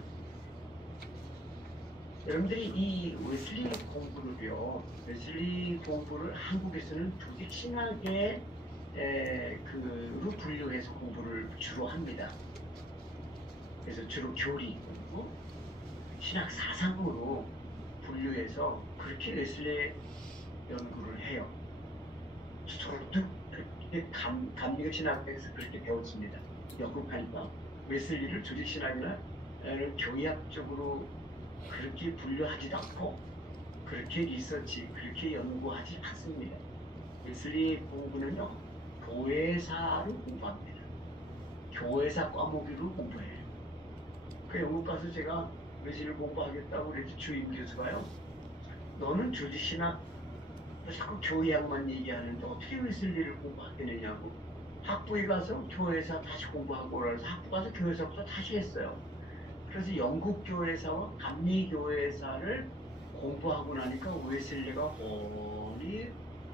여러분들이 이 웨슬리 공부를 한국에서는 조직 신학의 그로 분류해서 공부를 주로 합니다. 그래서 주로 교리 공부, 신학 사상으로 분류해서 그렇게 웨슬리 연구를 해요. 저도 그렇게 감리교 신학에서 그렇게 배웠습니다. 연구하니까 웨슬리를 조직 신학이나 교리학적으로 그렇게 분류하지도 않고 그렇게 리서치, 그렇게 연구하지 않습니다. 웨슬리 공부는요, 교회사로 공부합니다. 교회사 과목으로 공부해요. 그 영국 가서 제가 웨슬리를 공부하겠다고 그래서 주임 교수가요, 너는 조직신학 자꾸 교회학만 얘기하는데 어떻게 웨슬리를 공부하겠느냐고. 학부에 가서 교회사 다시 공부하고 그래서 학부 가서 교회사부터 다시 했어요. 그래서 영국 교회사와 감리 교회사를 공부하고 나니까 웨슬리가 훤히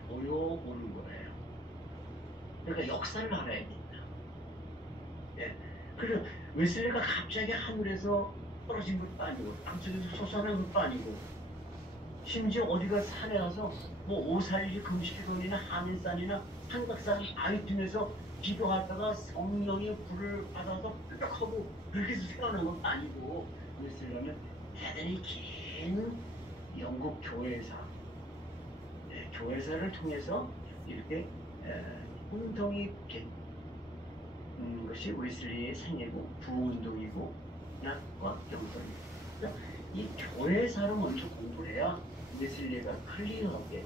보여오는 거예요. 그러니까 역사를 알아야 된다. 예. 그리고 웨슬리가 갑자기 하늘에서 떨어진 것도 아니고 땅속에서 솟아난 것도 아니고 심지어 어디가 산에 가서 뭐 541 금식기돈이나 하민산이나 한각산 아이튠에서 기도하다가 성령의 불을 받아서 끄덕하고 그렇게 해서 태어난 건 아니고 웨슬리는 대단히 긴 영국 교회사, 교회사를 통해서 이렇게 운동이 된 것이 웨슬리의 생애고 부운동이고 신학과 영성이고, 이 교회사로 먼저 공부를 해야 웨슬리가 클리어하게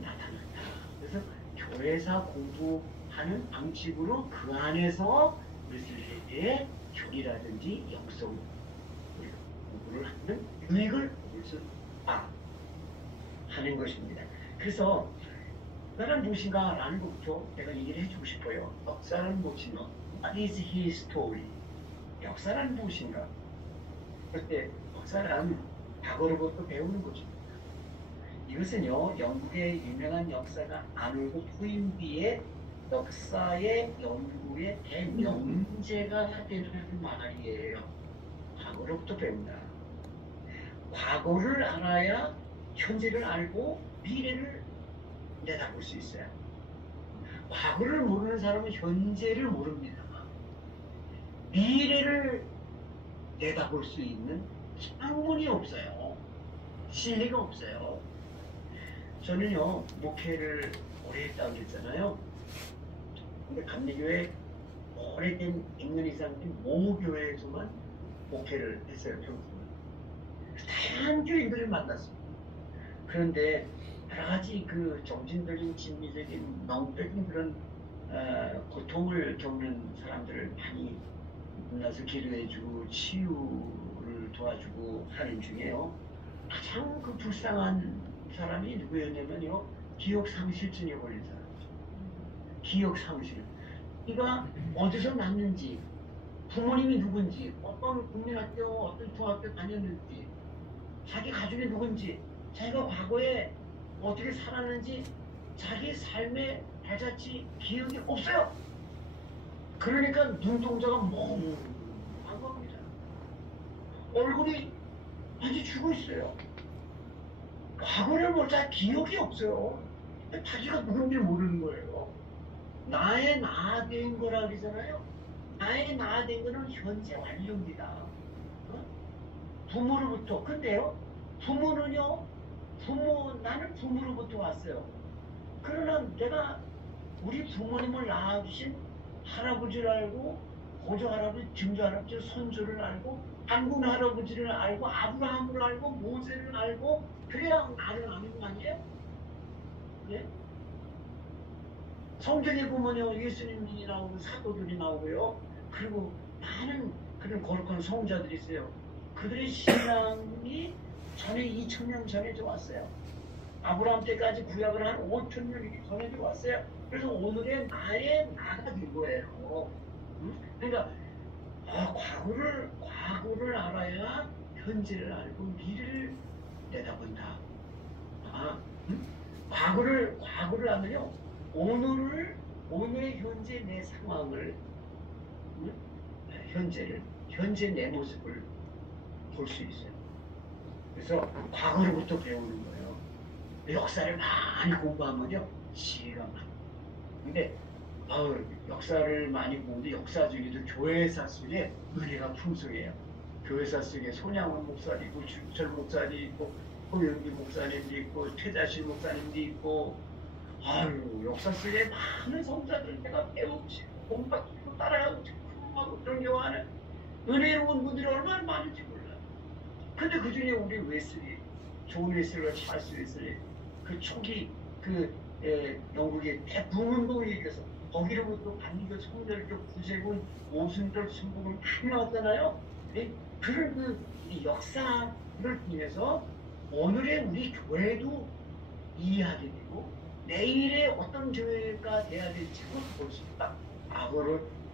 나타난다. 그래서 교회사 공부하는 방식으로 그 안에서 웨슬리의 교리라든지 영성 공부를 하는 유익을 볼 수 하는 것입니다. 그래서 역사는 무엇인가 라는 것부터 내가 얘기를 해주고 싶어요. 역사는 무엇인가? What is history? 역사는 무엇인가? 그때 역사는 과거로부터 배우는 거죠. 이것은요, 영국의 유명한 역사가 아놀드 토인비의 역사의 연구의 대명제가 되는 말이에요. 과거로부터 배운다. 과거를 알아야 현재를 알고 미래를 내다볼 수 있어요. 과거를 모르는 사람은 현재를 모릅니다. 미래를 내다볼 수 있는 창문이 없어요. 실리가 없어요. 저는요, 목회를 오래 했다고 그랬잖아요. 근데 감리교회 오래된 100년 이상 된 모교회에서만 목회를 했어요, 평소에. 다양한 교인들을 만났습니다. 그런데 여러 가지 그 정신적인, 심리적인, 영적인 그런 고통을 겪는 사람들을 많이 만나서 기도해주고 치유를 도와주고 하는 중에요. 가장 그 불쌍한 사람이 누구였냐면요, 기억상실증에 걸린 사람이죠. 기억상실. 그가 어디서 났는지, 부모님이 누군지, 어떤 국민학교, 어떤 중학교 다녔는지, 자기 가족이 누군지, 자기가 과거에 어떻게 살았는지 자기 삶의 발자취 기억이 없어요. 그러니까 눈동자가 멍한 겁니다. 얼굴이 완전히 죽어 있어요. 과거를 보자 기억이 없어요. 자기가 누군지 모르는 거예요. 나의 나된 거라 그러잖아요. 나의 나된 거는 현재 완료입니다. 어? 부모로부터. 근데요, 부모는요, 나는 부모로부터 왔어요. 그러나 내가 우리 부모님을 낳아주신 할아버지를 알고, 고조 할아버지, 증조 할아버지, 손주를 알고, 한군 할아버지를 알고, 아브라함을 알고, 모세를 알고, 그래야 나를 아는 거 아니에요? 예? 성경에 보면요, 예수님이 나오고, 사도들이 나오고요, 그리고 많은 그런 거룩한 성자들이 있어요. 그들의 신앙이 전에 2000년 전에 왔어요. 아브라함 때까지 구약을 한 5000년 전에 왔어요. 그래서 오늘의 나의 나가 된 거예요. 그러니까 과거를 알아야 현재를 알고 미래를 내다본다. 과거를 하면요, 오늘의 현재 내 상황을, 현재 내 모습을 볼 수 있어요. 그래서 과거로부터 배우는 거예요. 역사를 많이 공부하면요, 지혜가 많아요. 근데 역사를 많이 공부하는데 역사 중에도 교회사 속에 은혜가 풍성해요. 교회사 속에 손양원 목사님 있고 주철 목사님 있고 호영기 목사님도 있고 최자실 목사님도 있고 아유 역사 속에 많은 성자들 내가 배우고 공부하고 따라가고 공부하고 그런 경우하는 은혜로운 분들이 얼마나 많은지 몰라. 근데 그 중에 우리 웨슬리, 존 웨슬리와 찰스 웨슬리 그 초기 영국의 대부흥운동에 의해서 거기로부터 반기교 성결교 구세군 오순절 순복음 많이 나왔잖아요. 그런 이 역사를 통해서 오늘의 우리 교회도 이해하게 되고 내일의 어떤 교회가 돼야 될지도 볼 수 있다.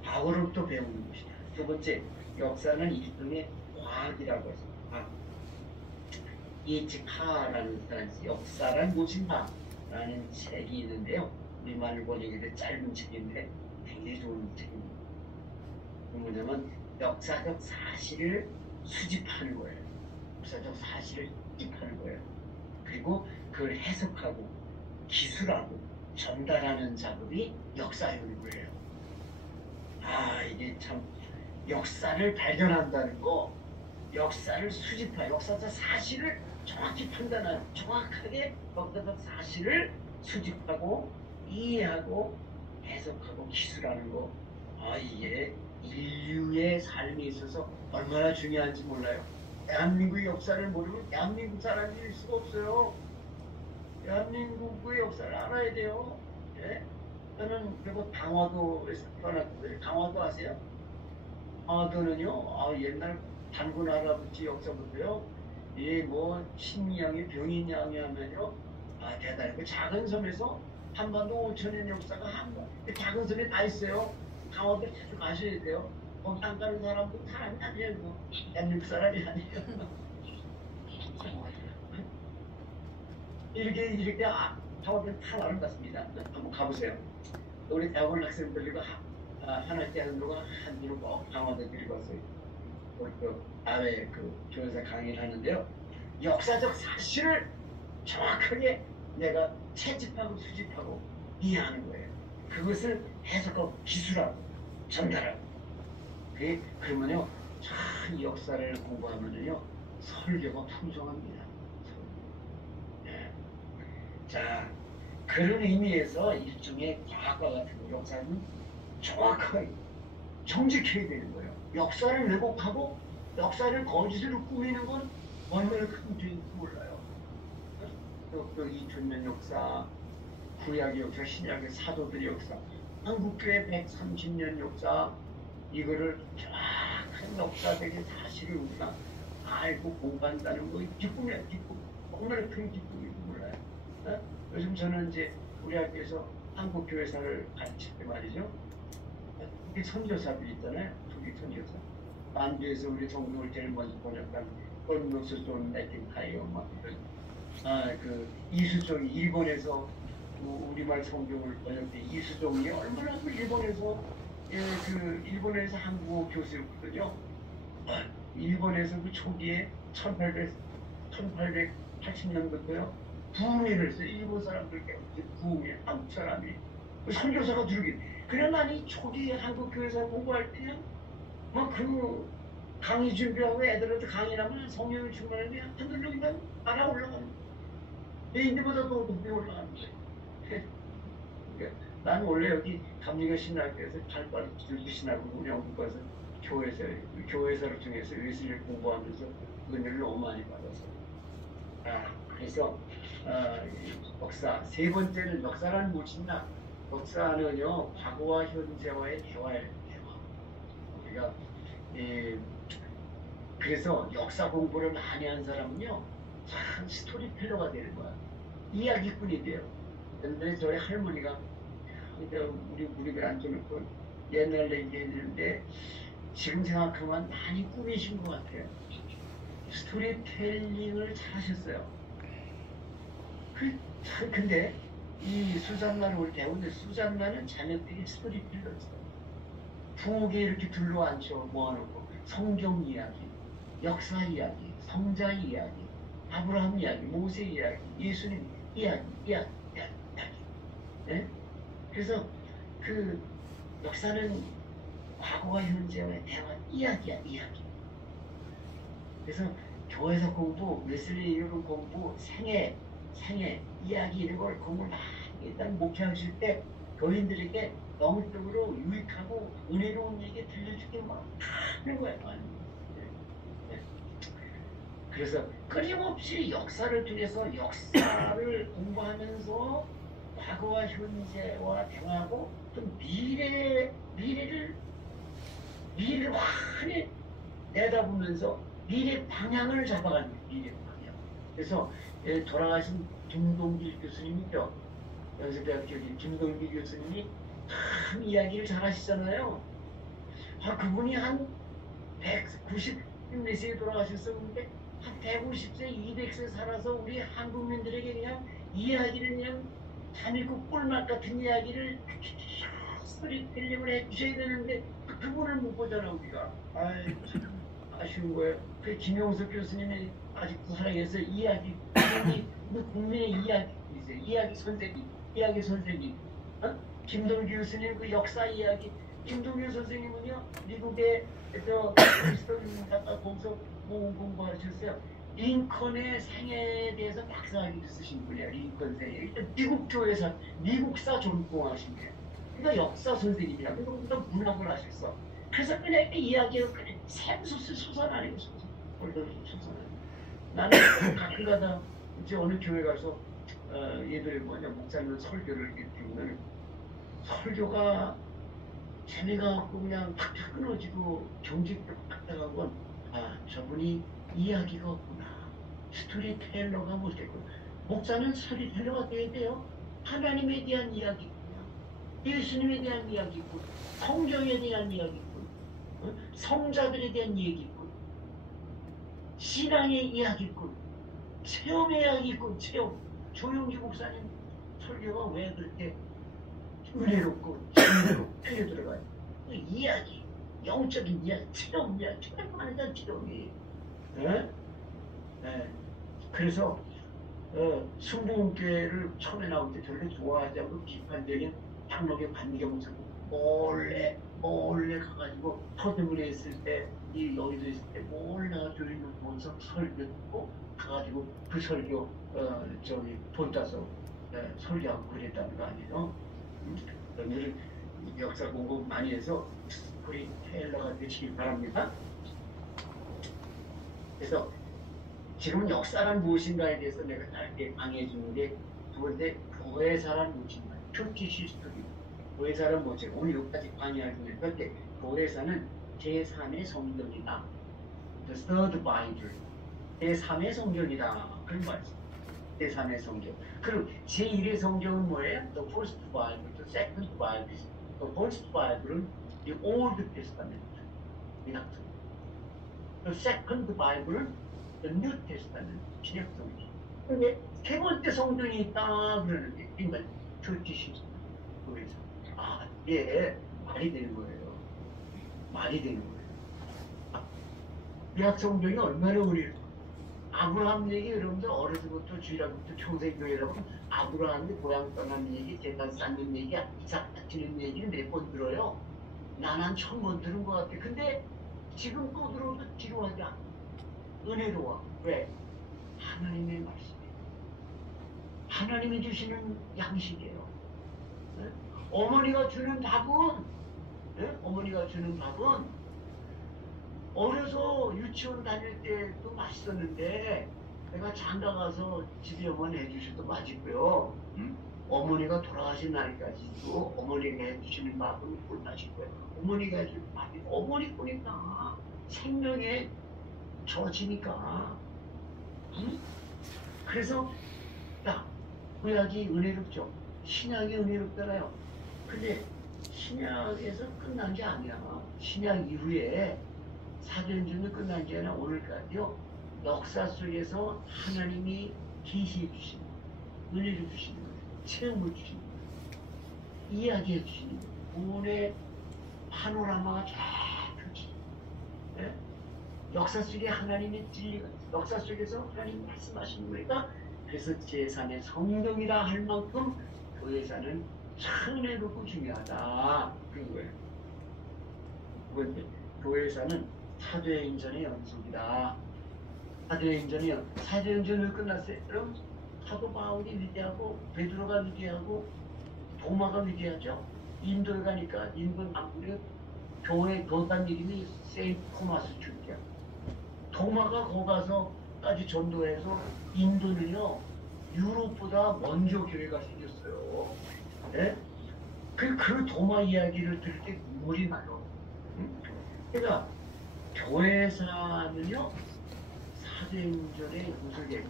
과거로부터 배우는 것이다. 두 번째, 역사는 일종의 과학이라고 해서 예측하라는 사람이 역사란 무엇인가라는 책이 있는데요. 우리말 번역이 짧은 책인데 굉장히 좋은 책입니다. 뭐냐면 역사적 사실을 수집하는 거예요. 역사적 사실을 수집하는 거예요. 그리고 그걸 해석하고 기술하고 전달하는 작업이 역사 연구예요. 이게 참 역사를 발견한다는 거, 역사를 수집하고 역사적 사실을 정확히 판단하는, 정확하게 역사적 사실을 수집하고 이해하고 해석하고 기술하는 거, 이게 인류의 삶에 있어서 얼마나 중요한지 몰라요. 대한민국의 역사를 모르면 대한민국 사람이 될 수가 없어요. 대한민국의 역사를 알아야 돼요. 예? 저는 그리고 강화도에서 태어났거든요. 강화도 아세요? 강화도는요, 옛날 단군 할아버지 역사부터요, 신양이 병인양이 하면요, 대단히 작은 섬에서 한반도 5천년 역사가 그 작은 섬에 다 있어요. 강화도 자주 가셔야 돼요. 거기 땅 가는 사람도 사람이 아니에요. 대한민국 사람이 아니에요. 이렇게 강화도는 다 아름답습니다. 한번 가보세요. 우리 대학원 학생들과 하나씩 하는도가 한주로 꼭 강화도 데리고 왔어요. 아래 교회에서 강의를 하는데요. 역사적 사실을 정확하게 내가 채집하고 수집하고 이해하는 거예요. 그것을 해석하고 기술하고 전달하고. 그러면요, 참 역사를 공부하면요, 설교가 풍성합니다. 네. 자, 그런 의미에서 일종의 과학과 같은 거, 역사는 정확하게 정직해야 되는 거예요. 역사를 왜곡하고 역사를 거짓으로 꾸미는 건 얼마나 큰 죄인지 몰라요. 또 2000년 역사, 구약의 역사, 신약의 사도들의 역사, 한국교회 130년 역사, 이거를 정확한 역사적인 사실을 우리가 알고 공부한다는 거 기쁨이야, 기쁨. 얼마나 큰 기쁨인지 몰라요. 요즘 저는 이제 우리 학교에서 한국교회사를 가르칠 때 말이죠. 특히 선교사들 있잖아요. 특히 선교사. 만주에서 우리 성경을 제일 먼저 번역한 건너스 존 맥킨타이어 막 이수종이 일본에서 우리말 성경을 번역해 이수종이 얼마나 일본에서 일본에서 한국어 교수였거든요. 일본에서 그 초기에 1880년부터요 부흥회를 했어요. 일본 사람들께 부흥회 한국 사람이 선교사가 들어오게. 그래 나니 초기 한국 교회에서 공부할 때는 강의 준비하고 애들한테 강의하면 성령을 충만하면 한들적이면 알아 올라가는 거예요. 인디보다 더 높이 올라가는 거예요. 나는 원래 여기 감리교 신학교에서 발바닥 들고 신학을 영국 가서 교회사를 통해서 웨슬리를 공부하면서 은혜를 너무 많이 받았어요. 그래서 역사, 세 번째는 역사란 무엇이냐? 역사는요, 과거와 현재와의 대화예요. 우리가 그래서 역사 공부를 많이 한 사람은요, 참 스토리텔러가 되는 거야. 이야기꾼이 돼요. 근데 저희 할머니가 우리 무릎을 앉혀놓고 옛날 얘기했는데 지금 생각하면 많이 꾸미신 것 같아요. 스토리텔링을 잘하셨어요. 근데 이 수잔나를 우리 배우는데 수잔나는 자녀들이 스토리텔러였어요. 부엌에 이렇게 둘러앉혀 모아놓고 성경 이야기, 역사 이야기, 성자 이야기, 아브라함 이야기, 모세 이야기, 예수님 이야기. 네? 그래서 그 역사는 과거와 현재와의 대화, 이야기야, 이야기. 그래서 교회에서 공부, 웨슬리 이런 공부, 생애 이야기 이런 걸 공부를 많이 일단 목회하실 때 교인들에게 영적으로 유익하고 은혜로운 얘기 들려주게 막 하는 거예요. 네. 그래서 끊임없이 역사를 통해서 역사를 공부하면서 과거와 현재와 대화하고 또 미래를 환히 내다보면서 미래 방향을 잡아가는 거예요. 미래 방향. 그래서 돌아가신 김동길 교수님이죠. 연세대학교 김동길 교수님이 참 이야기를 잘 하시잖아요. 그분이 한 190세에 돌아가셨었는데 한 150세, 200세 살아서 우리 한국민들에게 그냥 이야기를 그냥 자밀고 꿀맛 같은 이야기를 스토리텔링을 해주셔야 되는데 그분을 못 보잖아 우리가. 참 아쉬운 거예요. 그 김용석 교수님이 아직도 살아계셔서 이야기 국민의 이야기 선생님, 김동규 교수님 그 역사 이야기. 김동규 선생님은요 미국의 그리스도인 작가 공부하셨어요. 링컨의 생애에 대해서 박사학위를 쓰신 분이에요. 링컨 생애. 미국 교회사, 미국사 전공하신 거예요. 그러니까 역사 선생님이야. 그러니까 문학을 하셨어. 그래서 그냥 이야기를 그냥 샘소스 소설 아니고 소설. 나는 가끔 가다 이제 어느 교회 가서 얘들이 목사님 설교를 이렇게 들으면 설교가 재미가 없고 그냥 탁탁 끊어지고 경직도 딱딱한 건 저분이 이야기가 없구나. 스토리텔러가 못했고 목사는 스토리텔러가 돼야 돼요. 하나님에 대한 이야기군요. 예수님에 대한 이야기군. 성경에 대한 이야기군. 성자들에 대한 얘기군. 신앙의 이야기군. 체험의 이야기군. 체험. 조용기 목사님 설교가 왜 그렇게 은혜롭고 재미로 끌려 들어가요? 이야기, 영적인 이야기, 체험 이야기, 체험하는 체험이. 그래서 순복음교회를 처음에 나올 때 별로 좋아하지 않고 비판적인 장로교 반경서 몰래 가가지고 서대문에 있을 때, 이 여의도 있을 때 몰래 가지고 있는 본서 설교 듣고 가가지고 그 설교 돈 따서 설교하고 그랬다는 거 아니에요? 여러분들은 역사 공부 많이 해서 우리 테일러가 되시길 바랍니다. 그래서 지금은 역사란 무엇인가에 대해서 내가 짧게 강의해 주는 게 두 번째, 교회사란 무엇인가, 큐티시 스토리. 교회사란 무엇인가, 오늘 여기까지 강의하기 위해 교회사는 제3의 성경이다. The third Bible. 제3의 성경이다. 그런 말씀. 제3의 성경. 그럼 제1의 성경은 뭐예요? The first Bible, the second Bible. The first Bible은 the Old Testament. The second Bible은 the New Testament. 신약성경. 근데 세 번째 성경이 있다 그러는데 이건 큐티시. 그래서 이게 말이 되는 거예요. 말이 되는 거예요. 구약 성경이 얼마나 우리 아브라함 얘기 여러분들 어려서부터 주일학부터 평생교회라고 아브라함이 고향 떠나는 얘기, 재단 쌓는 얘기, 이삭 다치는 얘기를 몇 번 들어요. 난 한 1000번 들은 것 같아. 근데 지금 또 들어도 지루하지 않아. 은혜로워. 왜? 하나님의 말씀이에요. 하나님이 주시는 양식이에요. 네? 어머니가 주는 밥은 어려서 유치원 다닐 때도 맛있었는데 내가 장가 가서 집에 어머니 해주셔도 맛있고요. 어머니가 돌아가신 날까지도 어머니가 해주시는 밥은 꿀맛일 거예요. 어머니가 해주는 밥이 어머니 거니까 생명의 저지니까. 그래서 구약이 은혜롭죠. 신약이 은혜롭잖아요. 근데 신약에서 끝난 게 아니야. 신약 이후에 사도행전이 끝난 게 아니라 오늘까지요. 역사 속에서 하나님이 계시해 주시는 거예요. 은혜를 주시는 거예요. 체험을 주시는 거예요. 이야기해 주시는 거예요. 오늘의 파노라마가 쫙 펼쳐져요. 네? 역사 속에 하나님의 진리가 있어요. 역사 속에서 하나님 말씀하시는 거니까 그래서 제3의 성경이라 할 만큼 교회사는 참 은혜롭고 중요하다. 그런 거예요. 두 번째, 교회사는 사도행전의 연속이다. 사도행전이요. 사도행전을 끝났어요. 그럼 사도 바울이 위대하고 베드로가 위대하고 도마가 위대하죠. 인도에 가니까 인도 남부의 교회 교단 이름이 세인트 토마스 주교야. 도마가 거기 가서까지 전도해서 인도는요 유럽보다 먼저 교회가 생겼어요. 예? 그 도마 이야기를 들을 때 눈물이 나요. 응? 그러니까 교회사는요 사도행전의 구석에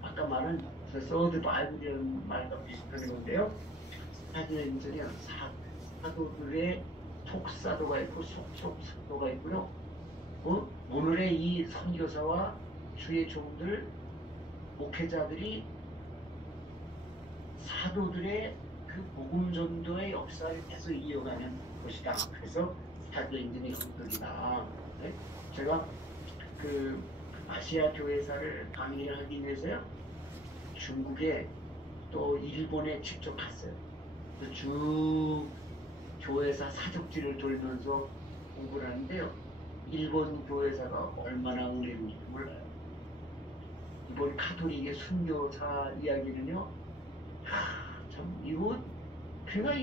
아까 말한 서드 바이블이라는 말과 비슷한 건데요. 사도행전이 사도들의 속사도가 있고 속속사도가 있고요. 오늘의 이 선교사와 주의 종들 목회자들이 사도들의 그 복음 전도의 역사를 계속 이어가는 것이다. 그래서 사도행전의 형덕이다. 네? 제가 그 아시아 교회사를 강의를 하기 위해서요 중국에 또 일본에 직접 갔어요. 쭉 교회사 사적지를 돌면서 공부를 하는데요. 일본 교회사가 얼마나 오래인지 몰라요. 이번 카톨릭의 순교사 이야기는요. 참 이거 그가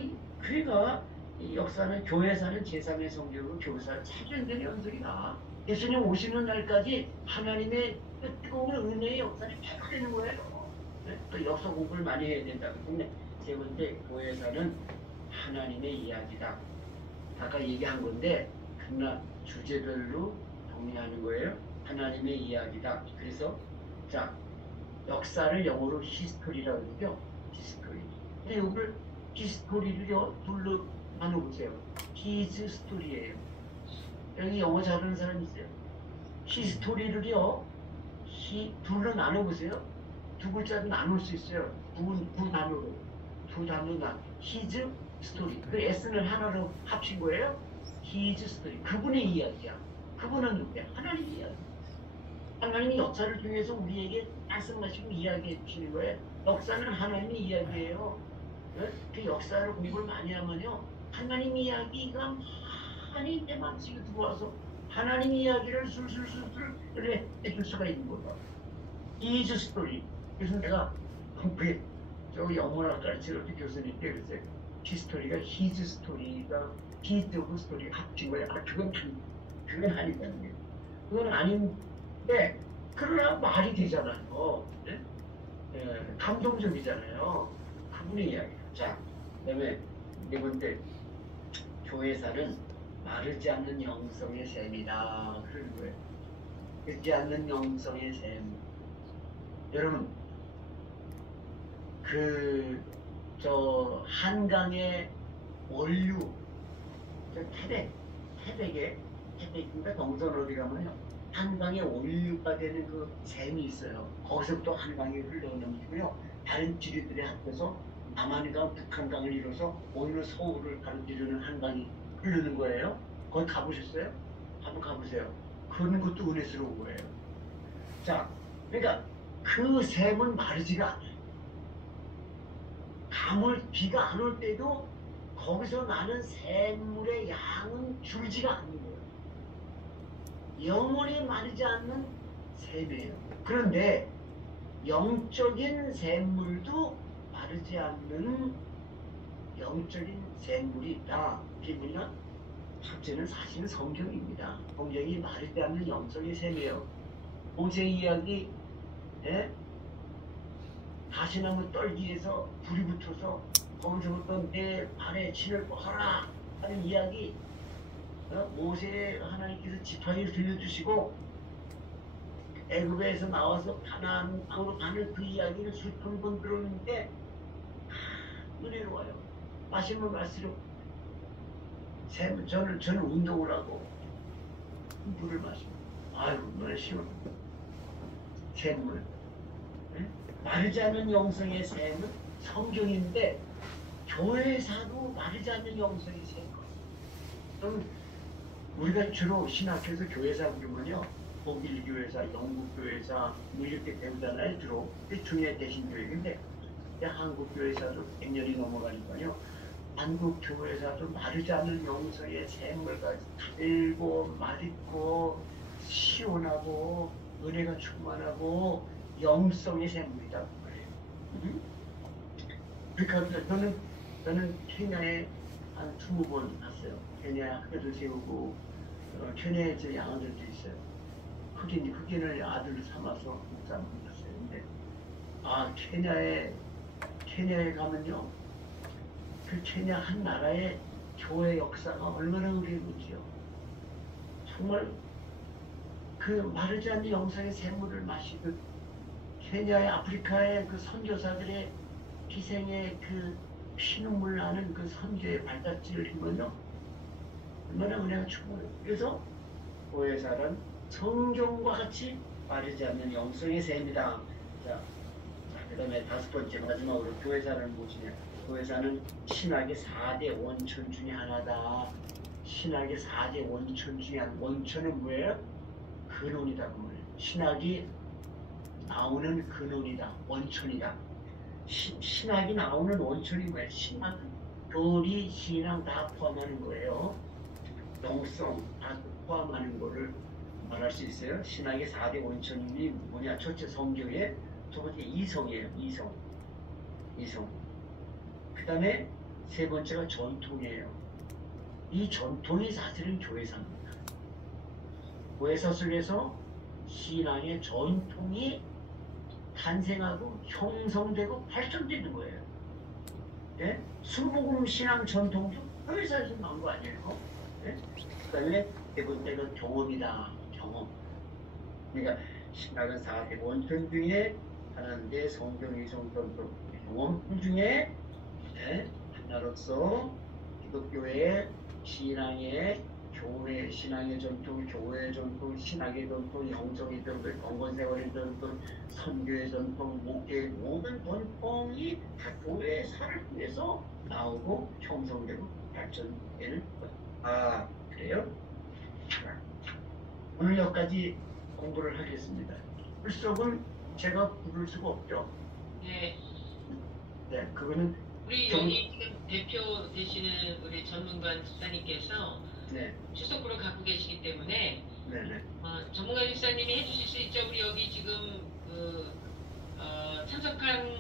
이 역사는 교회사는 제3의 성경으로 교회사를 차별된 연속이다. 예수님 오시는 날까지 하나님의 뜨거운 은혜의 역사를 계속되는 거예요. 네? 또 역사 공부를 많이 해야 된다고 했는데 세 번째 교회사는 하나님의 이야기다. 아까 얘기한 건데 그러나 주제별로 정리하는 거예요. 하나님의 이야기다. 그래서 자 역사를 영어로 히스토리라고 그러죠. 히스토리. 근데 이걸 히스토리를요 둘로 나눠보세요. 히즈 스토리예요. 여기 영어 잘하는 사람 있어요? 히스토리를요 둘로 나눠보세요. 두 글자로 나눌 수 있어요. 두 단어로. 두 단어로 히즈 스토리. 그 S는 하나로 합친 거예요. 히즈 스토리. 그분의 이야기야. 그분은 누구야? 하나님 이야기. 하나님이 역사를 통해서 우리에게 말씀하시고 이야기해 주시는 거예요. 역사는 하나님의 이야기예요. 네? 그 역사를 공부를 많이 하면요. 하나님 이야기가 많이 내 마음속에 들어와서 하나님 이야기를 술술술술 해줄 수가 있는 거다. 히즈 스토리. 그래서 내가 공부에 저 영문학 가르치는 교수님께 그랬어요. 히스토리가 히즈 스토리가 히즈 오브 스토리 합친 거야. 그건 아니다는 게. 그건 아닌데 그러나 말이 되잖아요. 네? 감동적이잖아요. 그분의 이야기. 자, 그다음에 네 번째 교회사는 마르지 않는 영성의 셈이다. 그러는 거예요. 마르지 않는 영성의 셈. 여러분, 한강의 원류, 태백인가 동선 어디 가면요. 한강의 원류가 되는 그 샘이 있어요. 거기서부터 한강이 흘러넘치고요. 다른 지리들에 합해서 남한강, 북한강을 이뤄서 오늘 서울을 가로지르는 한강이 흐르는 거예요. 거기 가보셨어요? 한번 가보세요. 그런 것도 은혜스러운 거예요. 자, 그러니까 그 샘은 마르지가 않아요. 비가 안 올 때도 거기서 나는 샘물의 양은 줄지가 않는 거예요. 영원히 마르지 않는 샘이에요. 그런데 영적인 샘물도 마르지 않는 영적인 샘물이 있다. 그게 뭐냐? 첫째는 사실은 성경입니다. 성경이 마르지 않는 영적인 샘이에요. 모세 이야기, 가시나무 떨기에서 불이 붙어서 거기서부터 내 발에 침을 벗어라 하는 이야기, 모세 하나님께서 지팡이를 들려주시고 애굽에서 나와서 가나안 땅으로 가는 그 이야기를 수천 번 들었는데 은혜로워요. 마시면 갈수록 저는 운동을 하고 물을 마시고 아유 물에 시원 샘물. 마르지 않는 영성의 샘은 성경인데 교회사도 마르지 않는 영성의 샘. 우리가 주로 신학교에서 교회사 부르면요, 독일 교회사, 영국 교회사 뭐 이렇게 배우잖아요. 주로 중에 대신 교육인데 한국 교회사도 100년이 넘어가니까요. 한국 교회사도 마르지 않는 영성의 샘을 가지고 달고 맑고 시원하고 은혜가 충만하고 영성의 샘물이다 그 말이에요. 그러니까 저는 케냐에 한 20번 갔어요. 케냐에 학교도 세우고 케냐에 저 양아들도 있어요. 흑인을 아들로 삼아서 목사님 갔어요. 근데 케냐에 가면요, 그 케냐 한 나라의 교회 역사가 얼마나 의미있지요. 정말 그 마르지 않는 영성의 샘물을 마시듯 케냐의 아프리카의 그 선교사들의 희생의 그 피눈물 나는 그 선교의 발자취를 보면요, 얼마나 은혜가 충만해요. 그래서 교회사는 성경과 같이 마르지 않는 영성의 샘이다. 자, 그 다음에 5번째 마지막으로 교회사는 무엇이냐? 교회사는 신학의 4대 원천 중에 하나다. 신학의 4대 원천 중에 하나. 원천은 뭐예요? 근원이다. 그 말이에요. 신학이 나오는 근원이다. 원천이다. 신학이 나오는 원천이 뭐예요? 신학은 교리, 신앙 다 포함하는 거예요. 영성 다 포함하는 거를 말할 수 있어요. 신학의 4대 원천이 뭐냐? 첫째 성경에, 두 번째 이성이에요. 이성. 그 다음에 세 번째가 전통이에요. 이 전통이 사실은 교회사입니다. 교회사 속에서 신앙의 전통이 탄생하고 형성되고 발전되는 거예요. 예? 순복음 신앙 전통도 교회사에서 나온 거 아니에요? 예? 그 다음에 네 번째가 경험이다. 경험. 그러니까 신학은 4대 원천 중에 하나인데 성경, 이성, 전통, 경험 중에 하나로서 기독교의 신앙의 교회, 신앙의 전통, 교회의 전통, 신학의 전통, 영성의 전통, 경건생활의 전통, 선교의 전통, 목회의 모든 전통이 다 교회의 살을 통해서 나오고 형성되고 발전되는 것. 그래요? 오늘 여기까지 공부를 하겠습니다. 불석은 제가 부를 수가 없죠. 네. 네, 그거는 우리 여기 지금 대표 되시는 우리 전문관 집사님께서 네, 출석부를 갖고 계시기 때문에 네네. 전문가 집사님이 해주실 수 있죠. 우리 여기 지금 참석한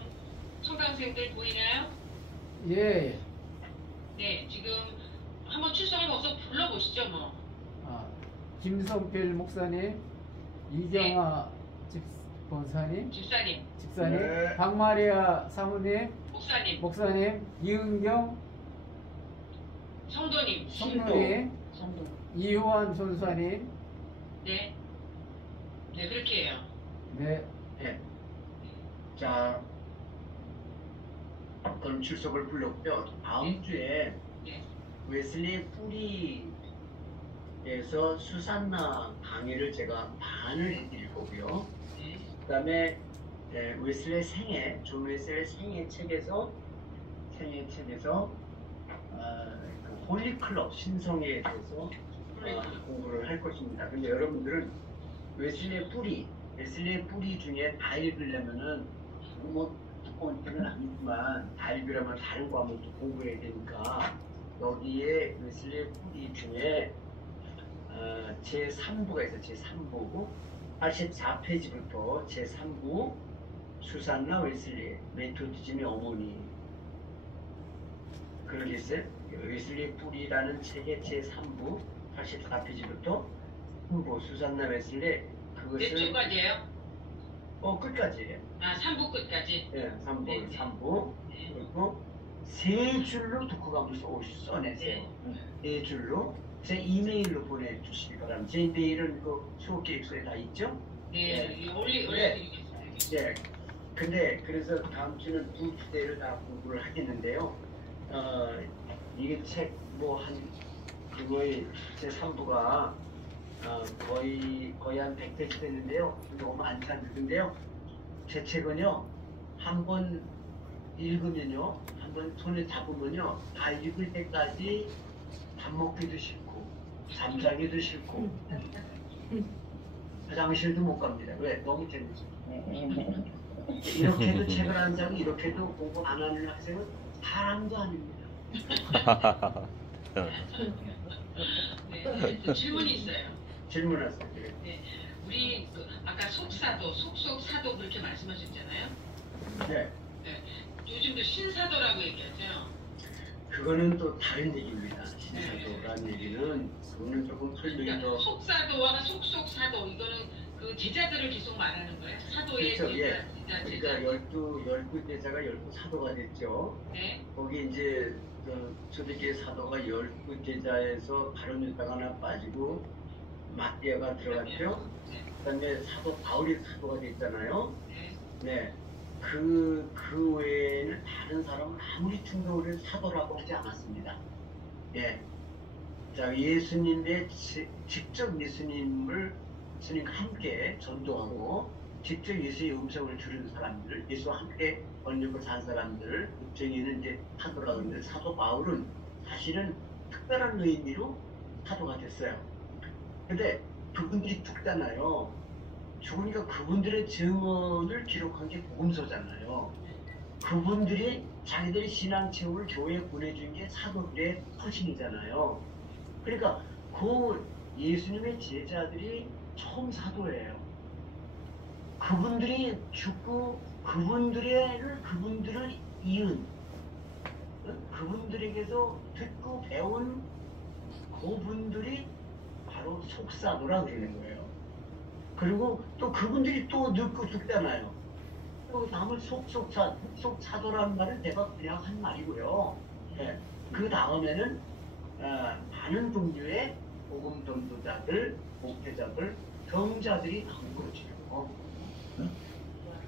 청강생들 보이나요? 예. 네, 지금 한번 출석을 어서 불러보시죠, 뭐. 김성필 목사님, 이경아 집사님, 집사님, 네. 박마리아 사모님, 목사님, 이은경 성도님, 성도님, 이효환 전사님. 네, 그렇게 해요. 네. 네. 자, 그럼 출석을 불렀고요. 다음 주에 네. 웨슬리 뿌리에서 수산나 강의를 제가 반을 해드릴 거고요. 네. 그 다음에 웨슬리 존 웨슬리 생애 책에서 그 홀리클럽 신성에 대해서 공부를 할 것입니다. 근데 여러분들은 웨슬리의 뿌리 중에 다 읽으려면은 뭐 두꺼운 책은 아니지만 다 읽으려면 다른 과목도 공부해야 되니까 여기에 웨슬리의 뿌리 중에 제3부가 있어요. 제3부 84페이지부터 제3부 수산나 웨슬리 메토디즘의 어머니 그런 게 있어요. 웨슬리의 뿌리라는 책의 제3부 84페이지부터 3부 수산나 웨슬리 몇 그것을 주까지예요? 끝까지예요. 3부 끝까지. 네, 3부, 네. 3부. 네. 그리고 세 줄로 독후감을 써내세요. 네 줄로. 제 이메일로 보내주시기 바랍니다. 제 이메일은 그 수업 계획서에 다 있죠? 네, 올려드리겠습니다. 네. 근데 그래서 다음 주는 두 주제를 다 공부를 하겠는데요. 이게 책 거의 제 3부가 거의 한 100페이지 됐는데요. 너무 안 찾는데요. 제 책은요, 한 번 읽으면요, 한 번 손에 잡으면요, 다 읽을 때까지 밥 먹기도 싫고, 잠자기도 싫고, 화장실도 못 갑니다. 왜? 너무 재밌어요. 이렇게도 책을 안 자고, 이렇게도 공부 안 하는 학생은 사람도 아닙니다. 네, 또 질문이 있어요. 질문하세요. 네, 우리 아까 속사도, 속속사도 그렇게 말씀하셨잖아요. 네. 네. 요즘도 신사도라고 얘기하죠. 그거는 또 다른 얘기입니다. 신사도라는 얘기는 그거는 조금 설명이 그러니까 더 속사도와 속속사도 이거는 그 제자들을 계속 말하는 거예요. 사도의 그렇죠. 제자, 예. 제자. 그러니까 열두 대자가 12사도가 됐죠. 네. 거기 이제 초대교회 사도가 12대자에서 바로뉴타가 하나 빠지고 마띠아가 들어갔죠. 네. 그다음에 사도 바울이 사도가 됐잖아요. 네. 네. 그 외에는 다른 사람은 아무리 충동을 해도 사도라고 하지 않았습니다. 예. 자, 직접 예수님과 함께 전도하고 직접 예수의 음성을 들은 사람들, 예수와 함께 번역을 산 사람들, 정의는 이제 사도라고 하는데 사도 바울은 사실은 특별한 의미로 사도가 됐어요. 근데 그분들이 죽잖아요. 죽으니까 그분들의 증언을 기록한 게 복음서잖아요. 그분들이 자기들의 신앙 체험을 교회에 보내준 게 사도들의 헌신이잖아요. 그러니까 그 예수님의 제자들이 처음 사도예요. 그분들이 죽고 그분들을 이은 그분들에게서 듣고 배운 그분들이 바로 속사도라 그러는 거예요. 그리고 또 그분들이 또 늙고 죽잖아요. 또 다음은 속사도라는 말은 내가 그냥 한 말이고요. 네. 그 다음에는 많은 종류의 복음 전도자들, 목회자들, 경자들이 나온 거죠.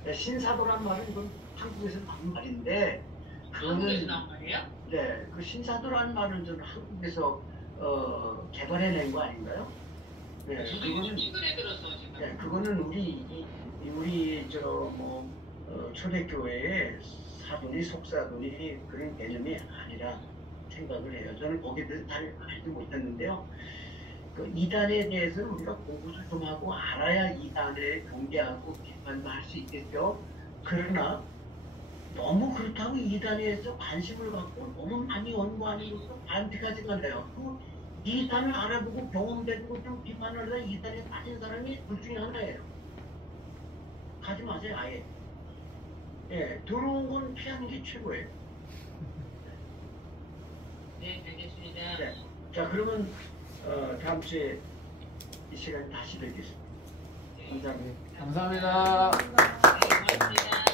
네, 신사도란 말은 이건 한국에서 나온 말인데 한국에서 나온 말이에요? 네, 그 신사도라는 말은 저는 한국에서 개발해낸 거 아닌가요? 네, 저도 그거는 최근에 들어서 지금. 네, 그거는 우리 초대교회의 사도니 속사도니 그런 개념이 아니라 생각을 해요. 저는 거기에 대해서 잘 알지 못했는데요. 그 이단에 대해서는 우리가 공부를 좀 하고 알아야 이단에 경계하고 비판도 할 수 있겠죠. 그러나 너무 그렇다고 이단에 대해서 관심을 갖고 너무 많이 연구하는 것도 반칙하지가 않아요. 그 이단을 알아보고 경험되고 좀 비판을 하다 이단에 빠진 사람이 둘 중에 하나예요. 가지 마세요, 아예. 예, 들어온 건 피하는 게 최고예요. 네, 알겠습니다. 네. 자, 그러면 다음 주에 이 시간에 다시 뵙겠습니다. 감사합니다. 감사합니다. 네, 고맙습니다.